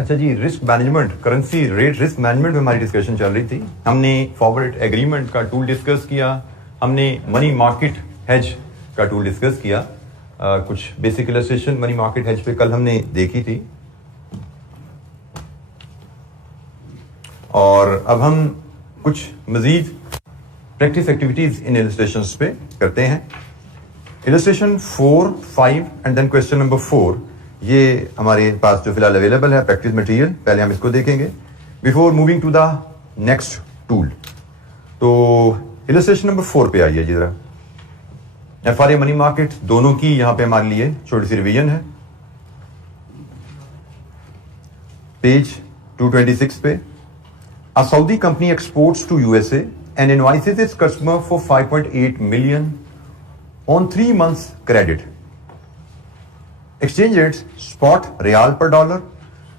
अच्छा जी, risk management, currency rate risk management में हमारी डिस्कशन चल रही थी। हमने फॉरवर्ड एग्रीमेंट का टूल डिस्कस किया, हमने मनी मार्केट हेज का टूल डिस्कस किया। कुछ basic illustration money market hedge पे कल हमने देखी थी, और अब हम कुछ मजीद प्रैक्टिस एक्टिविटीज इन इलस्ट्रेशंस पे करते हैं। Illustration 4, 5 and then question number 4, ये हमारे पास जो फिलहाल अवेलेबल है प्रैक्टिस मटेरियल, पहले हम इसको देखेंगे before moving to the next tool. तो इलस्ट्रेशन नंबर 4 पे आइए जी जरा। एफआरए मनी मार्केट दोनों की यहां पे हमारे लिए छोटी सी रिवीजन है। पेज 226 पे, a Saudi company exports to USA and invoices its customer for 5.8 million on 3 months credit. Exchange rates spot real per dollar,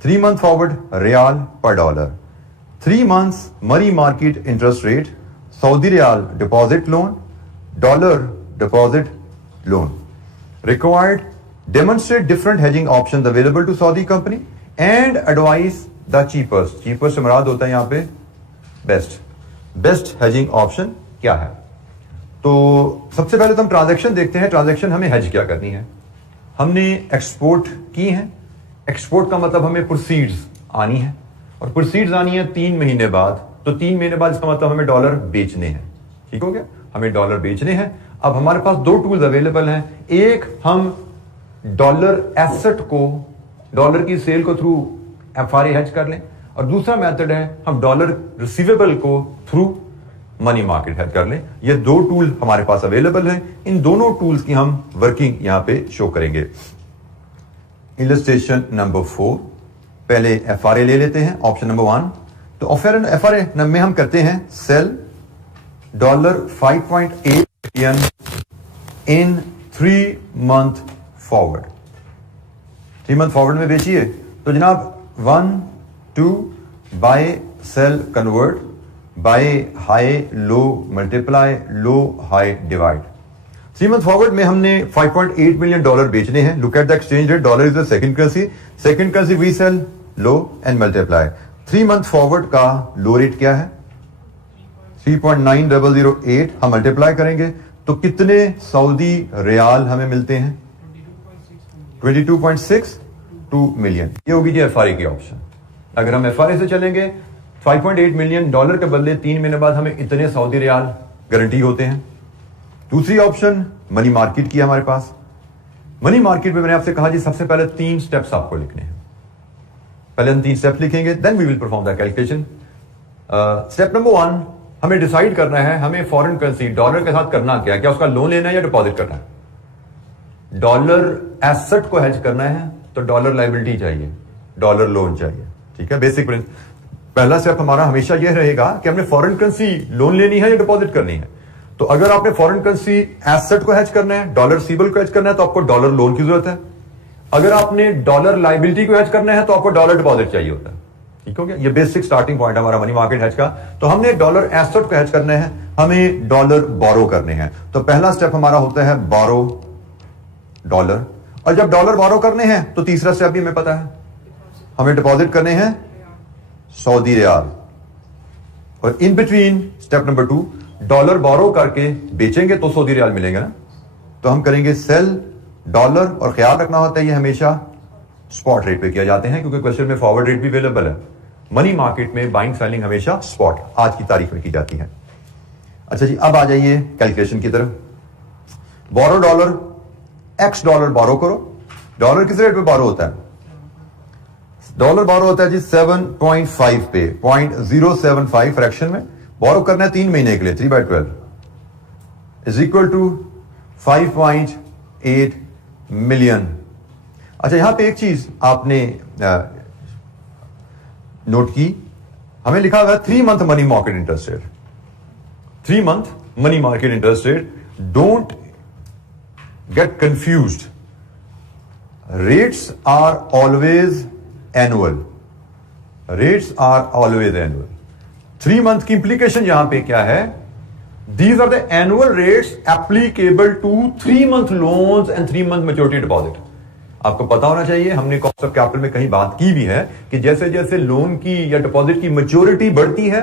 3-month forward real per dollar, 3 months money market interest rate, Saudi Real deposit loan, dollar deposit loan. Required, demonstrate different hedging options available to Saudi company and advise the cheapest. Cheapest से मुराद होता है यहाँ पे best hedging option क्या है। तो सबसे पहले तो हम ट्रांजैक्शन देखते हैं। ट्रांजैक्शन हमें हेज क्या करनी है। हमने एक्सपोर्ट की है, एक्सपोर्ट का मतलब हमें प्रोसीड्स आनी है, और प्रोसीड्स आनी है 3 महीने बाद। तो 3 महीने बाद इसका मतलब हमें डॉलर बेचने हैं। ठीक हो गया, हमें डॉलर बेचने हैं। अब हमारे पास 2 टूल्स अवेलेबल हैं। एक, हम डॉलर एसेट को, डॉलर की सेल को थ्रू एफआरए हेज कर लें, और दूसरा मेथड है हम डॉलर रिसीवेबल को थ्रू मनी मार्केट हेज कर लें। ये 2 टूल हमारे पास अवेलेबल हैं। इन दोनों टूल्स की हम वर्किंग यहां पे शो करेंगे। इलस्ट्रेशन नंबर 4, पहले एफआरए ले लेते हैं, ऑप्शन नंबर 1। तो एफआरए में हम करते हैं sell dollar 5.8 million in 3 month forward. 3 month forward में बेचिए। तो जनाब 1, 2 buy sell convert, buy high low multiply, low high divide. 3 month forward में हमने 5.8 million डॉलर बेचने हैं। Look at the exchange rate, dollar is the second currency, we sell low and multiply. 3 month forward का low rate क्या है? 3.9008। हम multiply करेंगे तो कितने सऊदी रियाल हमें मिलते हैं? 22.62 million। ये होगी जी एफआरए की ऑप्शन। अगर हम एफआरए से चलेंगे, 5.8 million डॉलर के बदले 3 महीने बाद हमें इतने सऊदी रियाल गारंटी होते हैं। दूसरी ऑप्शन मनी मार्केट की हमारे पास। मनी मार्केट में मैंने आपसे कहा जी सबसे पहले 3 स्टेप्स आपको लिखने हैं। पहले हम 3 स्टेप्स लिखेंगे, then we will perform the calculation. Step number 1, हमें डिसाइड करना है हमें फॉरेन करेंसी डॉलर के साथ करना क्या है। क्या उसका लोन लेना है या डिपॉजिट करना है? डॉलर एसेट को हेज करना है तो डॉलर लायबिलिटी चाहिए, डॉलर लोन चाहिए। ठीक है, बेसिक प्रिंसिपल। पहला स्टेप हमारा हमेशा यह रहेगा कि हमने फॉरेन करेंसी लोन लेनी है या डिपॉजिट करनी है। तो अगर आपने फॉरेन करेंसी एसेट को हेज करना है, डॉलर रिसीवेबल को हेज करना है, तो आपको डॉलर लोन की जरूरत है। अगर आपने डॉलर लायबिलिटी को हेज करना है तो आपको डॉलर डिपॉजिट चाहिए होता है। ठीक हो गया, ये बेसिक स्टार्टिंग पॉइंट हमारा मनी मार्केट हेज का। तो हमने डॉलर एसेट को हेज करना है, हमें डॉलर बोरो करने हैं। तो पहला स्टेप हमारा होता है बोरो डॉलर, और जब डॉलर बोरो करने हैं तो तीसरा स्टेप भी हमें पता है, हमें डिपॉजिट करने हैं सऊदी रियाल। और in between step number 2, dollar borrow करके बेचेंगे तो सऊदी रियाल मिलेंगे ना। तो हम करेंगे सेल डॉलर, और ख्याल रखना होता है ये हमेशा स्पॉट रेट पे किया जाते हैं, क्योंकि क्वेश्चन में फॉरवर्ड रेट भी अवेलेबल है। मनी मार्केट में बाइंग सेलिंग हमेशा स्पॉट आज की तारीख में की जाती है। अच्छा जी, अब आ जाइए कैलकुलेशन की तरफ। बोरो डॉलर, एक्स डॉलर बोरो करो। डॉलर किस रेट पे बोरो होता है? डॉलर बोरो होता है जी 7.5 पे, 0.075 फ्रैक्शन में बोरो करना है 3 महीने के लिए। 3/12 इज इक्वल टू 5.8 million। अच्छा, यहां पे एक चीज आपने नोट की, हमें लिखा हुआ है 3 month money market interest rate. 3 month money market interest rate. Don't get confused, rates are always annual, rates are always annual. 3 month की इंप्लीकेशन यहां पे क्या है? These are the annual rates applicable to 3 month loans and 3 month maturity deposit. आपको पता होना चाहिए, हमने कॉस्ट ऑफ कैपिटल में कहीं बात की भी है कि जैसे जैसे लोन की या डिपॉजिट की मैच्योरिटी बढ़ती है,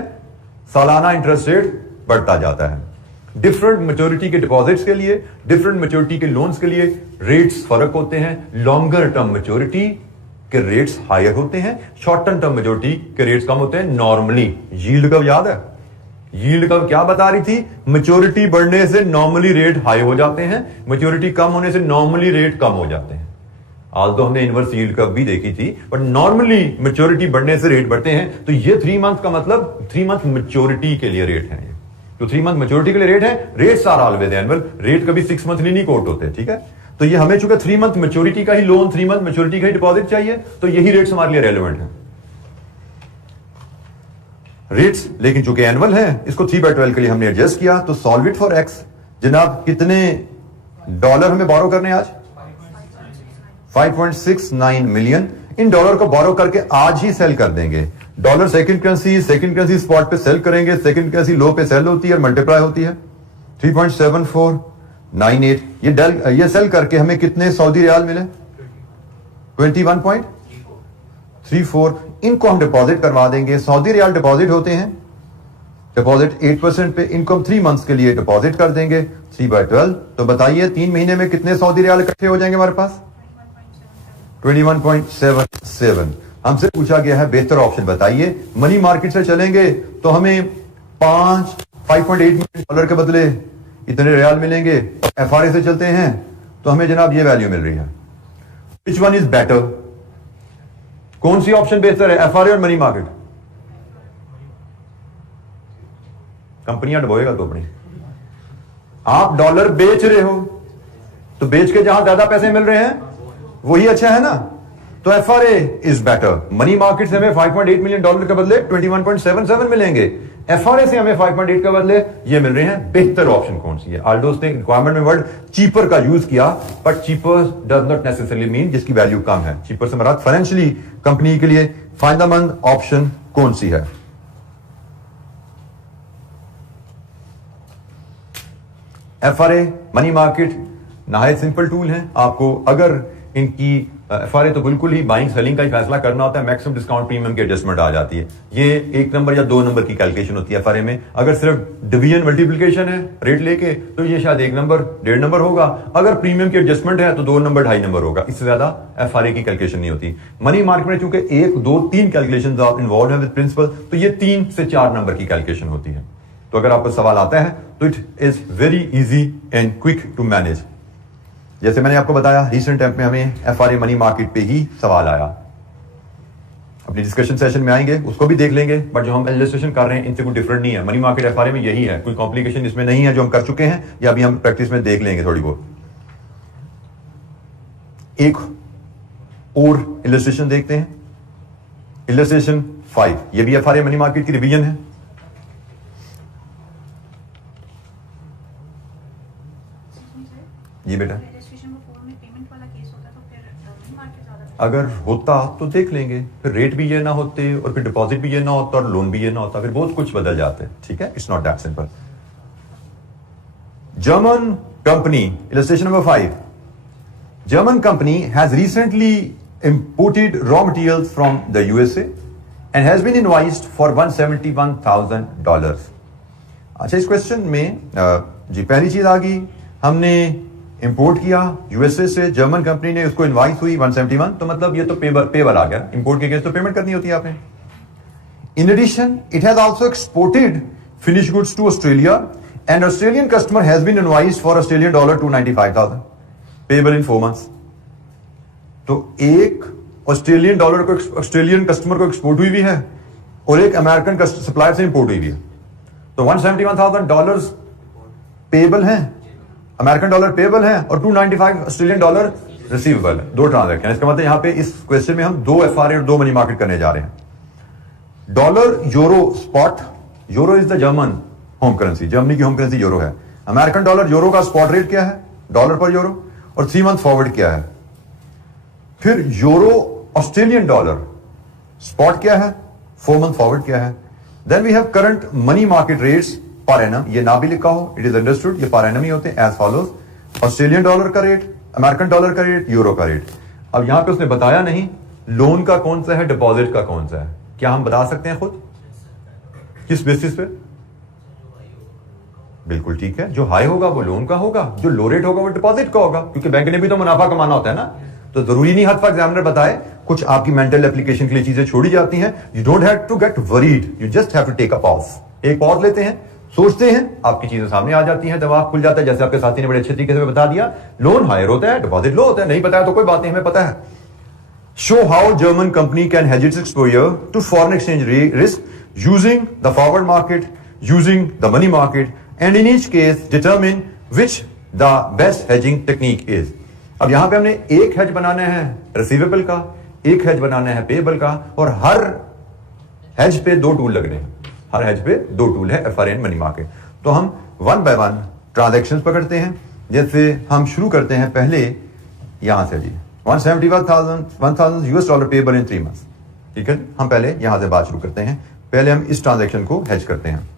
सालाना इंटरेस्ट रेट बढ़ता जाता है। डिफरेंट मैच्योरिटी के डिपॉजिट्स के लिए, डिफरेंट मैच्योरिटी के लोन्स के लिए रेट्स फर्क होते हैं। लॉन्गर टर्म मैच्योरिटी के रेट्स हायर होते हैं, शॉर्ट टर्म मैच्योरिटी के रेट्स कम होते हैं। नॉर्मली यील्ड कर्व याद है, यील्ड कर्व क्या बता रही थी? मैच्योरिटी बढ़ने से नॉर्मली रेट हाई हो जाते हैं, मैच्योरिटी कम होने से नॉर्मली रेट कम हो जाते हैं। आज तो हमने इनवर्स यील्ड कर्व भी देखी थी, बट नॉर्मली मैच्योरिटी बढ़ने से रेट बढ़ते हैं। तो ये 3 मंथ का मतलब 3 मंथ मैच्योरिटी के लिए रेट है। तो 3 मंथ मैच्योरिटी के लिए रेट है, rates are always annual, rate कभी 6 मंथली नहीं कोट होते, ठीक है। तो ये हमें चूंकि 3 मंथ मैच्योरिटी का ही लोन, 3 मंथ मैच्योरिटी का ही डिपॉजिट चाहिए, तो यही रेट्स हमारे लिए रेलेवेंट है रेट्स। लेकिन चूंकि एनुअल है, इसको 3/12 के लिए हमने एडजस्ट किया। तो सॉल्व इट फॉर एक्स। जनाब कितने डॉलर हमें बोरो करने आज? 5.69 मिलियन। इन डॉलर को बोरो करके आज ही सेल कर देंगे। डॉलर सेकंड करेंसी स्पॉट पे सेल करेंगे, सेकंड करेंसी लो पे सेल होती है और मल्टीप्लाई होती है। 3.7498 ये सेल करके हमें कितने सऊदी रियाल मिले? 21.34। इनको हम डिपॉजिट करवा देंगे। सऊदी रियाल डिपॉजिट होते हैं, डिपॉजिट 8% पे, इनको हम 3 मंथ्स के लिए डिपॉजिट कर देंगे 3/12। तो बताइए 3 महीने में कितने सऊदी रियाल इकट्ठे हो जाएंगे हमारे पास? 21.77। हमसे पूछा गया है बेहतर ऑप्शन बताइए। मनी मार्केट से चलेंगे तो हमें 5.8 मिलियन डॉलर के बदले इतने रियाल मिलेंगे। एफआरए से चलते हैं तो हमें जनाब ये वैल्यू मिल रही है। Which one is better? कौन सी ऑप्शन बेहतर है, एफआरए और मनी मार्केट? कंपनियां डुबोएगा तो अपनी। आप डॉलर बेच रहे हो तो बेच के जहां ज्यादा पैसे मिल रहे हैं वही अच्छा है ना। तो FRA is better. Money market से हमें 5.8 मिलियन डॉलर के बदले 21.77 मिलेंगे। एफआरए से हमें 5.8 के बदले ये मिल रहे हैं। बेहतर ऑप्शन कौन सी है? आल्डोस ने रिक्वायरमेंट में वर्ड चीपर का यूज किया, but cheaper does not necessarily mean जिसकी वैल्यू कम है। चीपर से मराद फाइनेंशियली कंपनी के लिए फायदेमंद ऑप्शन कौन सी है? एफआरए, मनी मार्केट नहायत सिंपल टूल है। आपको अगर इनकी एफआरए तो बिल्कुल ही बाइंग सेलिंग का ही फैसला करना होता है, मैक्सिमम डिस्काउंट प्रीमियम की एडजस्टमेंट आ जाती है। ये 1 नंबर या 2 नंबर की कैलकुलेशन होती है एफआरए में। अगर सिर्फ डिवीजन मल्टीप्लिकेशन है रेट लेके तो ये शायद 1 नंबर 1.5 नंबर होगा। अगर प्रीमियम की एडजस्टमेंट है तो 2 नंबर 2.5 नंबर होगा। इससे ज्यादा एफआरए की कैलकुलेशन नहीं होती। मनी मार्केट में चूंकि 1, 2, 3 कैलकुलेशन इन्वॉल्व है विद प्रिंसिपल, तो ये 3 से 4 नंबर की कैलकुलेशन होती है। तो अगर आपको सवाल आता है तो it is very easy and quick to manage. जैसे मैंने आपको बताया रिसेंट टाइम में हमें एफआरए मनी मार्केट पे ही सवाल आया। अपनी डिस्कशन सेशन में आएंगे उसको भी देख लेंगे, बट जो हम इलस्ट्रेशन कर रहे हैं इनसे कोई डिफरेंट नहीं है। मनी मार्केट एफआरए में यही है, कोई कॉम्प्लिकेशन इसमें नहीं है। जो हम कर चुके हैं या अभी हम प्रैक्टिस में देख लेंगे थोड़ी बहुत। एक और इलस्ट्रेशन देखते हैं, इलस्ट्रेशन 5। ये भी एफआरए मनी मार्केट की रिवीजन है। जी बेटा, अगर होता तो देख लेंगे, फिर रेट भी ये ना होते और फिर डिपॉजिट भी ये ना होता और लोन भी ये ना होता, फिर बहुत कुछ बदल जाते। ठीक है, it's not that simple. German company, illustration number 5। German company has recently imported raw materials from the USA and has been invoiced for $171,000। अच्छा, इस क्वेश्चन में जी पहली चीज आ गई, हमने इंपोर्ट किया यूएसए से, जर्मन कंपनी ने उसको इनवाइस हुई 171, तो मतलब ये तो पेबल आ गया। इंपोर्ट के अगेंस्ट तो पेमेंट करनी होती है आपने। In addition it has also exported finish goods to Australia and Australian customer has been invoiced for $295,000 payable in 4 months. तो एक ऑस्ट्रेलियन डॉलर को ऑस्ट्रेलियन कस्टमर को एक्सपोर्ट हुई भी है और एक अमेरिकन सप्लायर से इंपोर्ट हुई भी है। तो $171,000 पेबल है, अमेरिकन डॉलर पेबल है, और $295 ऑस्ट्रेलियन डॉलर रिसीवेबल है। 2 ट्रांजैक्शन। इसका मतलब यहां पे इस क्वेश्चन में हम 2 एफआरए और 2 मनी मार्केट करने जा रहे हैं। Dollar euro spot, euro is the German home currency, Germany की होम करेंसी यूरो है। अमेरिकन डॉलर यूरो का स्पॉट रेट क्या है डॉलर पर यूरो, और 3 मंथ फॉरवर्ड क्या है। फिर यूरो ऑस्ट्रेलियन डॉलर स्पॉट क्या है, 4 मंथ फॉरवर्ड क्या है। Then we have current money market rates पर एनम, ये ना भी लिखा हो, इट इज अंडरस्टूड, ये पर एनम ही होते हैं। एज फॉलोज, ऑस्ट्रेलियन डॉलर का रेट, अमेरिकन डॉलर का रेट, यूरो का रेट। अब यहां पे उसने बताया नहीं लोन का कौन सा है, डिपॉजिट का कौन सा है। क्या हम बता सकते हैं खुद? किस बेसिस पे? बिल्कुल ठीक है, जो हाई होगा वो लोन का होगा, जो लो रेट होगा वो डिपॉजिट का होगा, क्योंकि बैंक ने भी तो मुनाफा कमाना होता है ना। तो जरूरी नहीं हर वक्त एग्जामिनर बताए, कुछ आपकी मेंटल एप्लीकेशन के लिए चीजें छोड़ी जाती हैं। You don't have to get worried, you just have to take a pause. एक पॉज लेते हैं, सोचते हैं, आपकी चीजें सामने आ जाती हैं, दिमाग खुल जाता है। जैसे आपके साथी ने बड़े अच्छे तरीके से बता दिया, लोन हायर होता है, डिपॉजिट लो होता है। नहीं बताया तो कोई बात नहीं, हमें पता है। Show how German company can hedge its exposure to foreign exchange risk using the forward market, using the money market, and in each case determine which the best hedging technique is. अब यहां पे हमने एक hedge बनाना है receivable का, एक hedge बनाना है payable का, और हर हेज पे दो टूल लगने हैं। हर हेज पे दो टूल है, FRN मनी मार्केट। तो हम वन बाय वन ट्रांजैक्शंस पकड़ते हैं। जैसे हम शुरू करते हैं पहले यहां से जी, 171,000 US$ पेएबल इन 3 months। ठीक है, हम पहले यहां से बात शुरू करते हैं। पहले हम इस ट्रांजैक्शन को हेज करते हैं।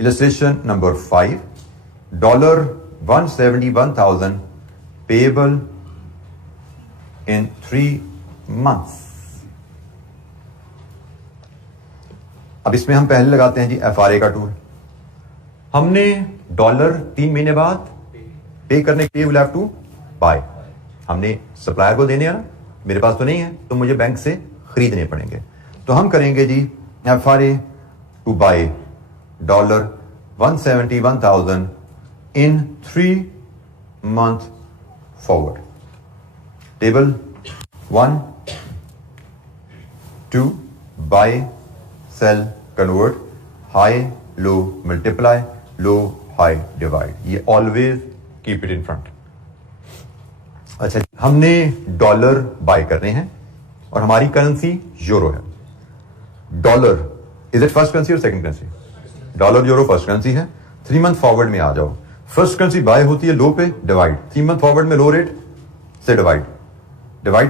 इलस्ट्रेशन नंबर 5, $171,000 पेएबल इन 3 months। अब इसमें हम पहले लगाते हैं जी FRA का टूल। हमने डॉलर 3 महीने बाद पे करने के लिए विल हैव टू बाय। हमने सप्लायर को देने हैं ना, मेरे पास तो नहीं है, तो मुझे बैंक से खरीदने पड़ेंगे। तो हम करेंगे जी FRA to buy $171,000 in 3 month forward. Table 1, 2 buy, sell, convert, high low multiply, low high divide. ये always keep it in front. अच्छा, हमने डॉलर बाय करने हैं और हमारी करेंसी यूरो है। Dollar is it first currency और second currency? Dollar euro first currency है। 3 month फॉरवर्ड में आ जाओ। फर्स्ट करेंसी बाय होती है लो पे, डिवाइड। 3 month फॉरवर्ड में लो रेट से डिवाइड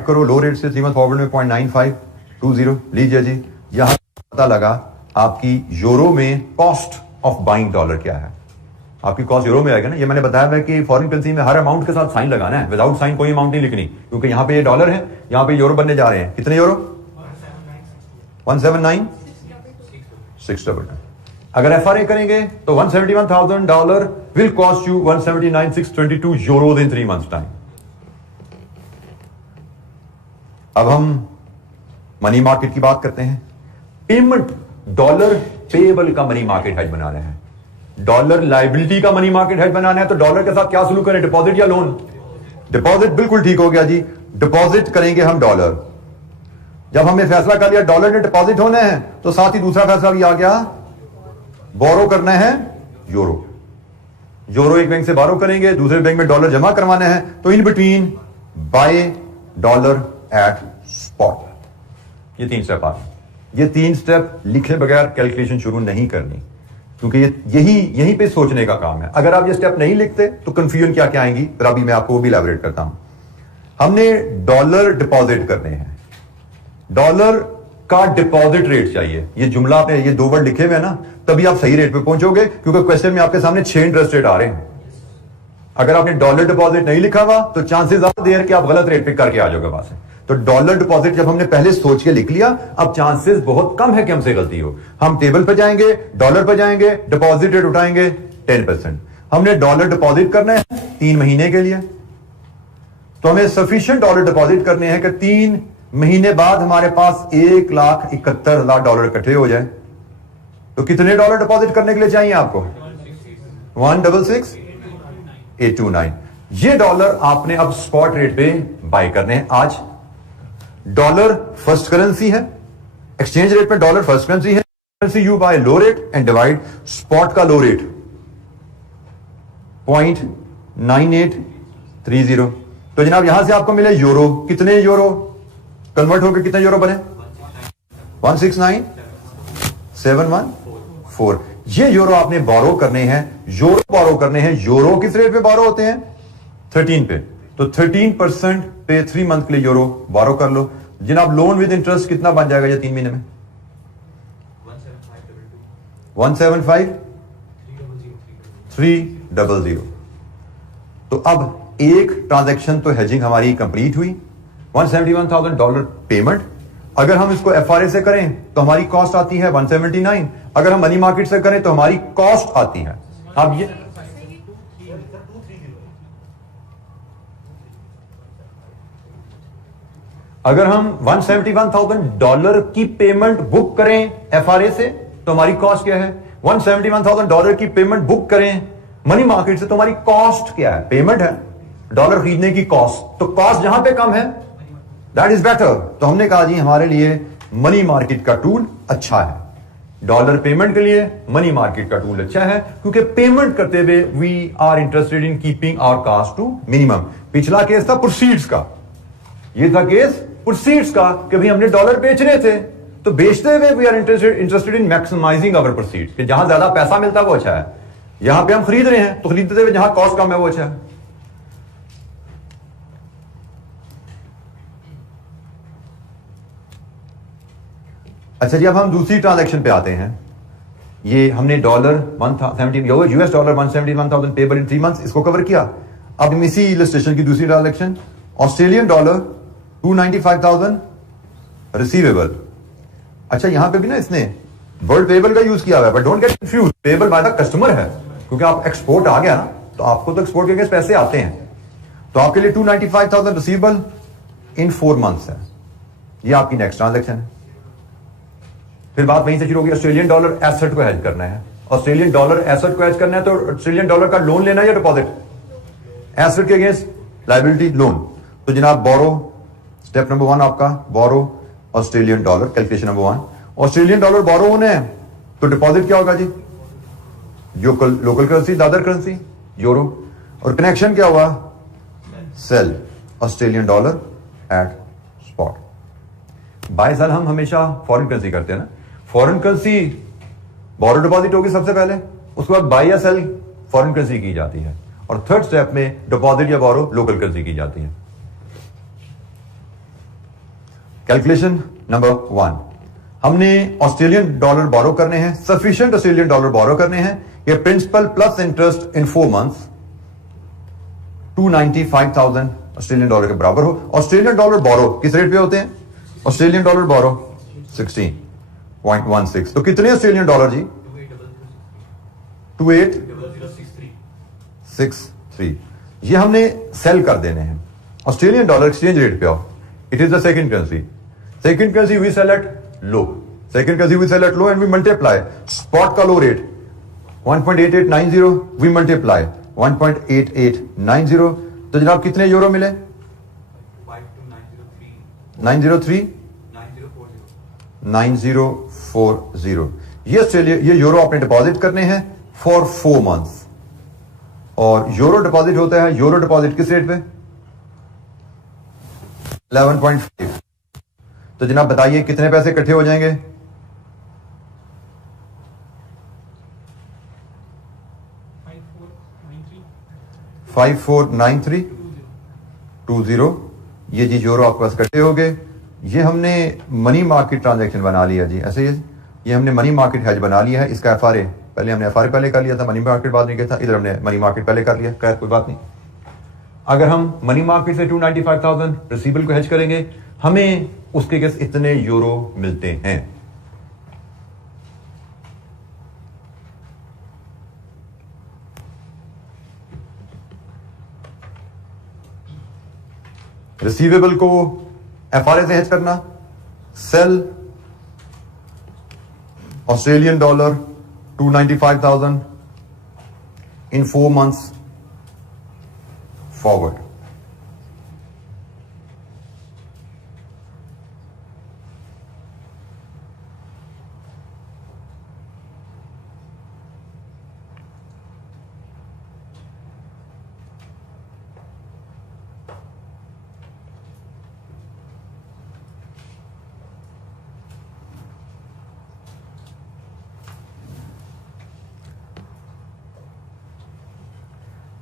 करो लो रेट से। 3 month फॉरवर्ड में 0.9520 लीजिए जी। यहां पता लगा आपकी यूरो में कॉस्ट ऑफ बाइंग डॉलर क्या है। आपकी कॉस्ट यूरो में आएगा ना। ये मैंने बताया है कि फॉरेन करेंसी में हर अमाउंट के साथ साइन लगाना है, विदाउट साइन कोई अमाउंट नहीं लिखनी, क्योंकि यहां पे ये डॉलर है, यहां पे यूरो बनने जा रहे हैं। कितने यूरो? 179,622। अगर FRA करेंगे तो $171,000 will cost you 179,622 euro in 3 months time. अब हम मनी मार्केट की बात करते हैं। पेमेंट डॉलर पेएबल का मनी मार्केट हेज बनाना है, डॉलर लायबिलिटी का मनी मार्केट हेज बनाना है। तो डॉलर के साथ क्या सलूक करें, डिपॉजिट या लोन? डिपॉजिट, बिल्कुल ठीक हो गया जी। डिपॉजिट करेंगे हम डॉलर। जब हमने फैसला कर लिया डॉलर ने डिपॉजिट होने हैं, तो साथ ही दूसरा फैसला भी आ गया, बोरो करना है यूरो। यूरो एक बैंक से बोरो करेंगे, दूसरे बैंक में डॉलर जमा करवाना है। तो in between buy dollar at spot. ये 3 स्टेप आ गए। ये 3 स्टेप लिखे बगैर कैलकुलेशन शुरू नहीं करनी, क्योंकि यहीं पे सोचने का काम है। अगर आप ये स्टेप नहीं लिखते तो कंफ्यूजन क्या क्या आएंगी, फिर अभी मैं आपको वो भी इलैबोरेट करता हूं। हमने डॉलर डिपॉजिट करने हैं। डॉलर का डिपॉजिट रेट चाहिए। ये जुमला आपने ये 2 वर्ड लिखे हुए हैं ना, तभी आप सही रेट पे पहुंचोगे, क्योंकि क्वेश्चन में आपके सामने 6 इंटरेस्ट रेट आ रहे हैं। अगर आपने डॉलर डिपॉजिट नहीं लिखा हुआ तो चांसेस ज्यादा देर कि आप गलत रेट पे करके आ जाओगे वहां से। तो डॉलर डिपॉजिट जब हमने पहले सोच के लिख लिया, अब चांसेस बहुत कम है कि हमसे गलती हो। हम टेबल पे जाएंगे, डॉलर पे जाएंगे, डिपॉजिट रेट उठाएंगे 10%। हमने डॉलर डिपॉजिट करना है 3 महीने के लिए, तो हमें सफिशिएंट डॉलर डिपॉजिट करने हैं कि 3 महीने बाद हमारे पास $1,71,000 इकट्ठे हो जाए। तो कितने डॉलर डिपॉजिट करने के लिए चाहिए आपको? 166,829। ये डॉलर आपने अब स्पॉट रेट पे बाय करने हैं। आज डॉलर फर्स्ट करेंसी है, एक्सचेंज रेट में डॉलर फर्स्ट करेंसी है। Currency you buy low rate and divide spot का लो रेट 0.9830। तो जनाब यहां से आपको मिले यूरो। कितने यूरो कन्वर्ट होकर कितने यूरो बने? 169,714। ये यूरो आपने बोरो करने हैं, यूरो बोरो करने हैं। यूरो किस रेट पे बोरो होते हैं? 13 पे। तो 13% पे 3 मंथ के लिए यूरो बोरो कर लो। जनाब लोन विद इंटरेस्ट कितना बन जाएगा ये 3 महीने में? 175,300। तो अब एक ट्रांजैक्शन तो हेजिंग हमारी कंप्लीट हुई। $171,000 पेमेंट। अगर हम इसको FRA से करें तो हमारी कॉस्ट आती है 179। अगर हम मनी मार्केट से करें तो हमारी कॉस्ट आती है, अब ये अगर हम $171,000 की पेमेंट बुक करें FRA से तो हमारी कॉस्ट क्या है, $171,000 की पेमेंट बुक करें मनी मार्केट से तो हमारी कॉस्ट क्या है, पेमेंट है, डॉलर खरीदने की कॉस्ट। तो कॉस्ट जहां पे कम है दैट इज बेटर। तो हमने कहा जी हमारे लिए मनी मार्केट का टूल अच्छा है, डॉलर पेमेंट के लिए मनी मार्केट का टूल अच्छा है, क्योंकि पेमेंट करते हुए we are interested in keeping our cost to minimum. पिछला केस था प्रोसीड्स का, ये था केस प्रोसीड्स का कि भाई हमने डॉलर बेच रहे थे तो बेचते हुए we are interested in maximising our proceeds, कि जहां ज्यादा पैसा मिलता है वो अच्छा है। यहां पे हम खरीद रहे हैं तो खरीदते हुए जहां कॉस्ट कम है वो अच्छा है। अच्छा जी, अब हम दूसरी ट्रांजैक्शन पे आते हैं। ये हमने US dollar 171,000 payable in 3 months इसको कवर किया। अब हम इसी इलस्ट्रेशन की दूसरी ट्रांजैक्शन ऑस्ट्रेलियन डॉलर 295,000 रिसीवेबल। अच्छा, यहां पे भी ना इसने वर्ड पेबल का यूज किया हुआ है, but don't get confuse, payable by the customer है, क्योंकि आप एक्सपोर्ट आ गया ना तो आपको तो एक्सपोर्ट के अगेंस्ट पैसे आते हैं। तो आपके लिए 295,000 रिसीवेबल इन 4 months है। ये आपकी नेक्स्ट ट्रांजैक्शन है। फिर बात वहीं से शुरू होगी, ऑस्ट्रेलियन डॉलर एसेट को हेज करना है। ऑस्ट्रेलियन डॉलर एसेट को हेज करना है तो ऑस्ट्रेलियन डॉलर का लोन लेना है या डिपॉजिट, एसेट के अगेंस्ट लायबिलिटी लोन। तो जनाब बोरो, स्टेप नंबर 1 आपका borrow Australian dollar, calculation number 1। Australian dollar borrow होने हैं तो डिपॉजिट क्या होगा जी, local currency, other currency euro, और कनेक्शन क्या हुआ, sell Australian dollar at spot. Buy sell हम हमेशा फॉरेन करेंसी करते हैं ना, फॉरेन करेंसी बोरो डिपॉजिट होगी सबसे पहले, उसके बाद बाय या सेल फॉरेन करेंसी की जाती है, और थर्ड स्टेप में डिपॉजिट या बोरो लोकल करेंसी की जाती है। कैलकुलेशन नंबर 1, हमने ऑस्ट्रेलियन डॉलर बोरो करने हैं, सफिशिएंट ऑस्ट्रेलियन डॉलर बोरो करने हैं। ये principal plus interest in 4 months 295,000 Australian dollar के बराबर हो। ऑस्ट्रेलियन डॉलर बोरो किस रेट पे होते हैं, ऑस्ट्रेलियन डॉलर बोरो 16.16, तो कितने ऑस्ट्रेलियन डॉलर जी, 28,063। ये हमने सेल कर देने हैं ऑस्ट्रेलियन डॉलर एक्सचेंज रेट पे। It is the second currency, second currency we sell at low, second currency we sell at low and we multiply spot का लो रेट 1.8890, वी मल्टीप्लाई 1.8890, तो जनाब कितने यूरो मिले, 9040। ये ऑस्ट्रेलिया, ये euro आपने deposit करने हैं फॉर 4 months, और यूरो डिपॉजिट होता है, यूरो डिपॉजिट किस रेट पे, 11.5। तो जनाब बताइए कितने पैसे इकट्ठे हो जाएंगे, 549320। ये जी यूरो आपके पास इकट्ठे हो गए। ये हमने मनी मार्केट ट्रांजैक्शन बना लिया जी, ऐसे ही ये हमने मनी मार्केट हेज बना लिया है। इसका FRA पहले हमने FRA पहले कर लिया था, मनी मार्केट बाद नहीं किया था, इधर हमने मनी मार्केट पहले कर लिया, खैर कोई बात नहीं। अगर हम मनी मार्केट से 295,000 रिसीवेबल को हेज करेंगे, हमें उसके केस इतने यूरो मिलते हैं। रिसीवेबल को FRA से हेज करना, sell Australian dollar 295,000 in 4 months forward.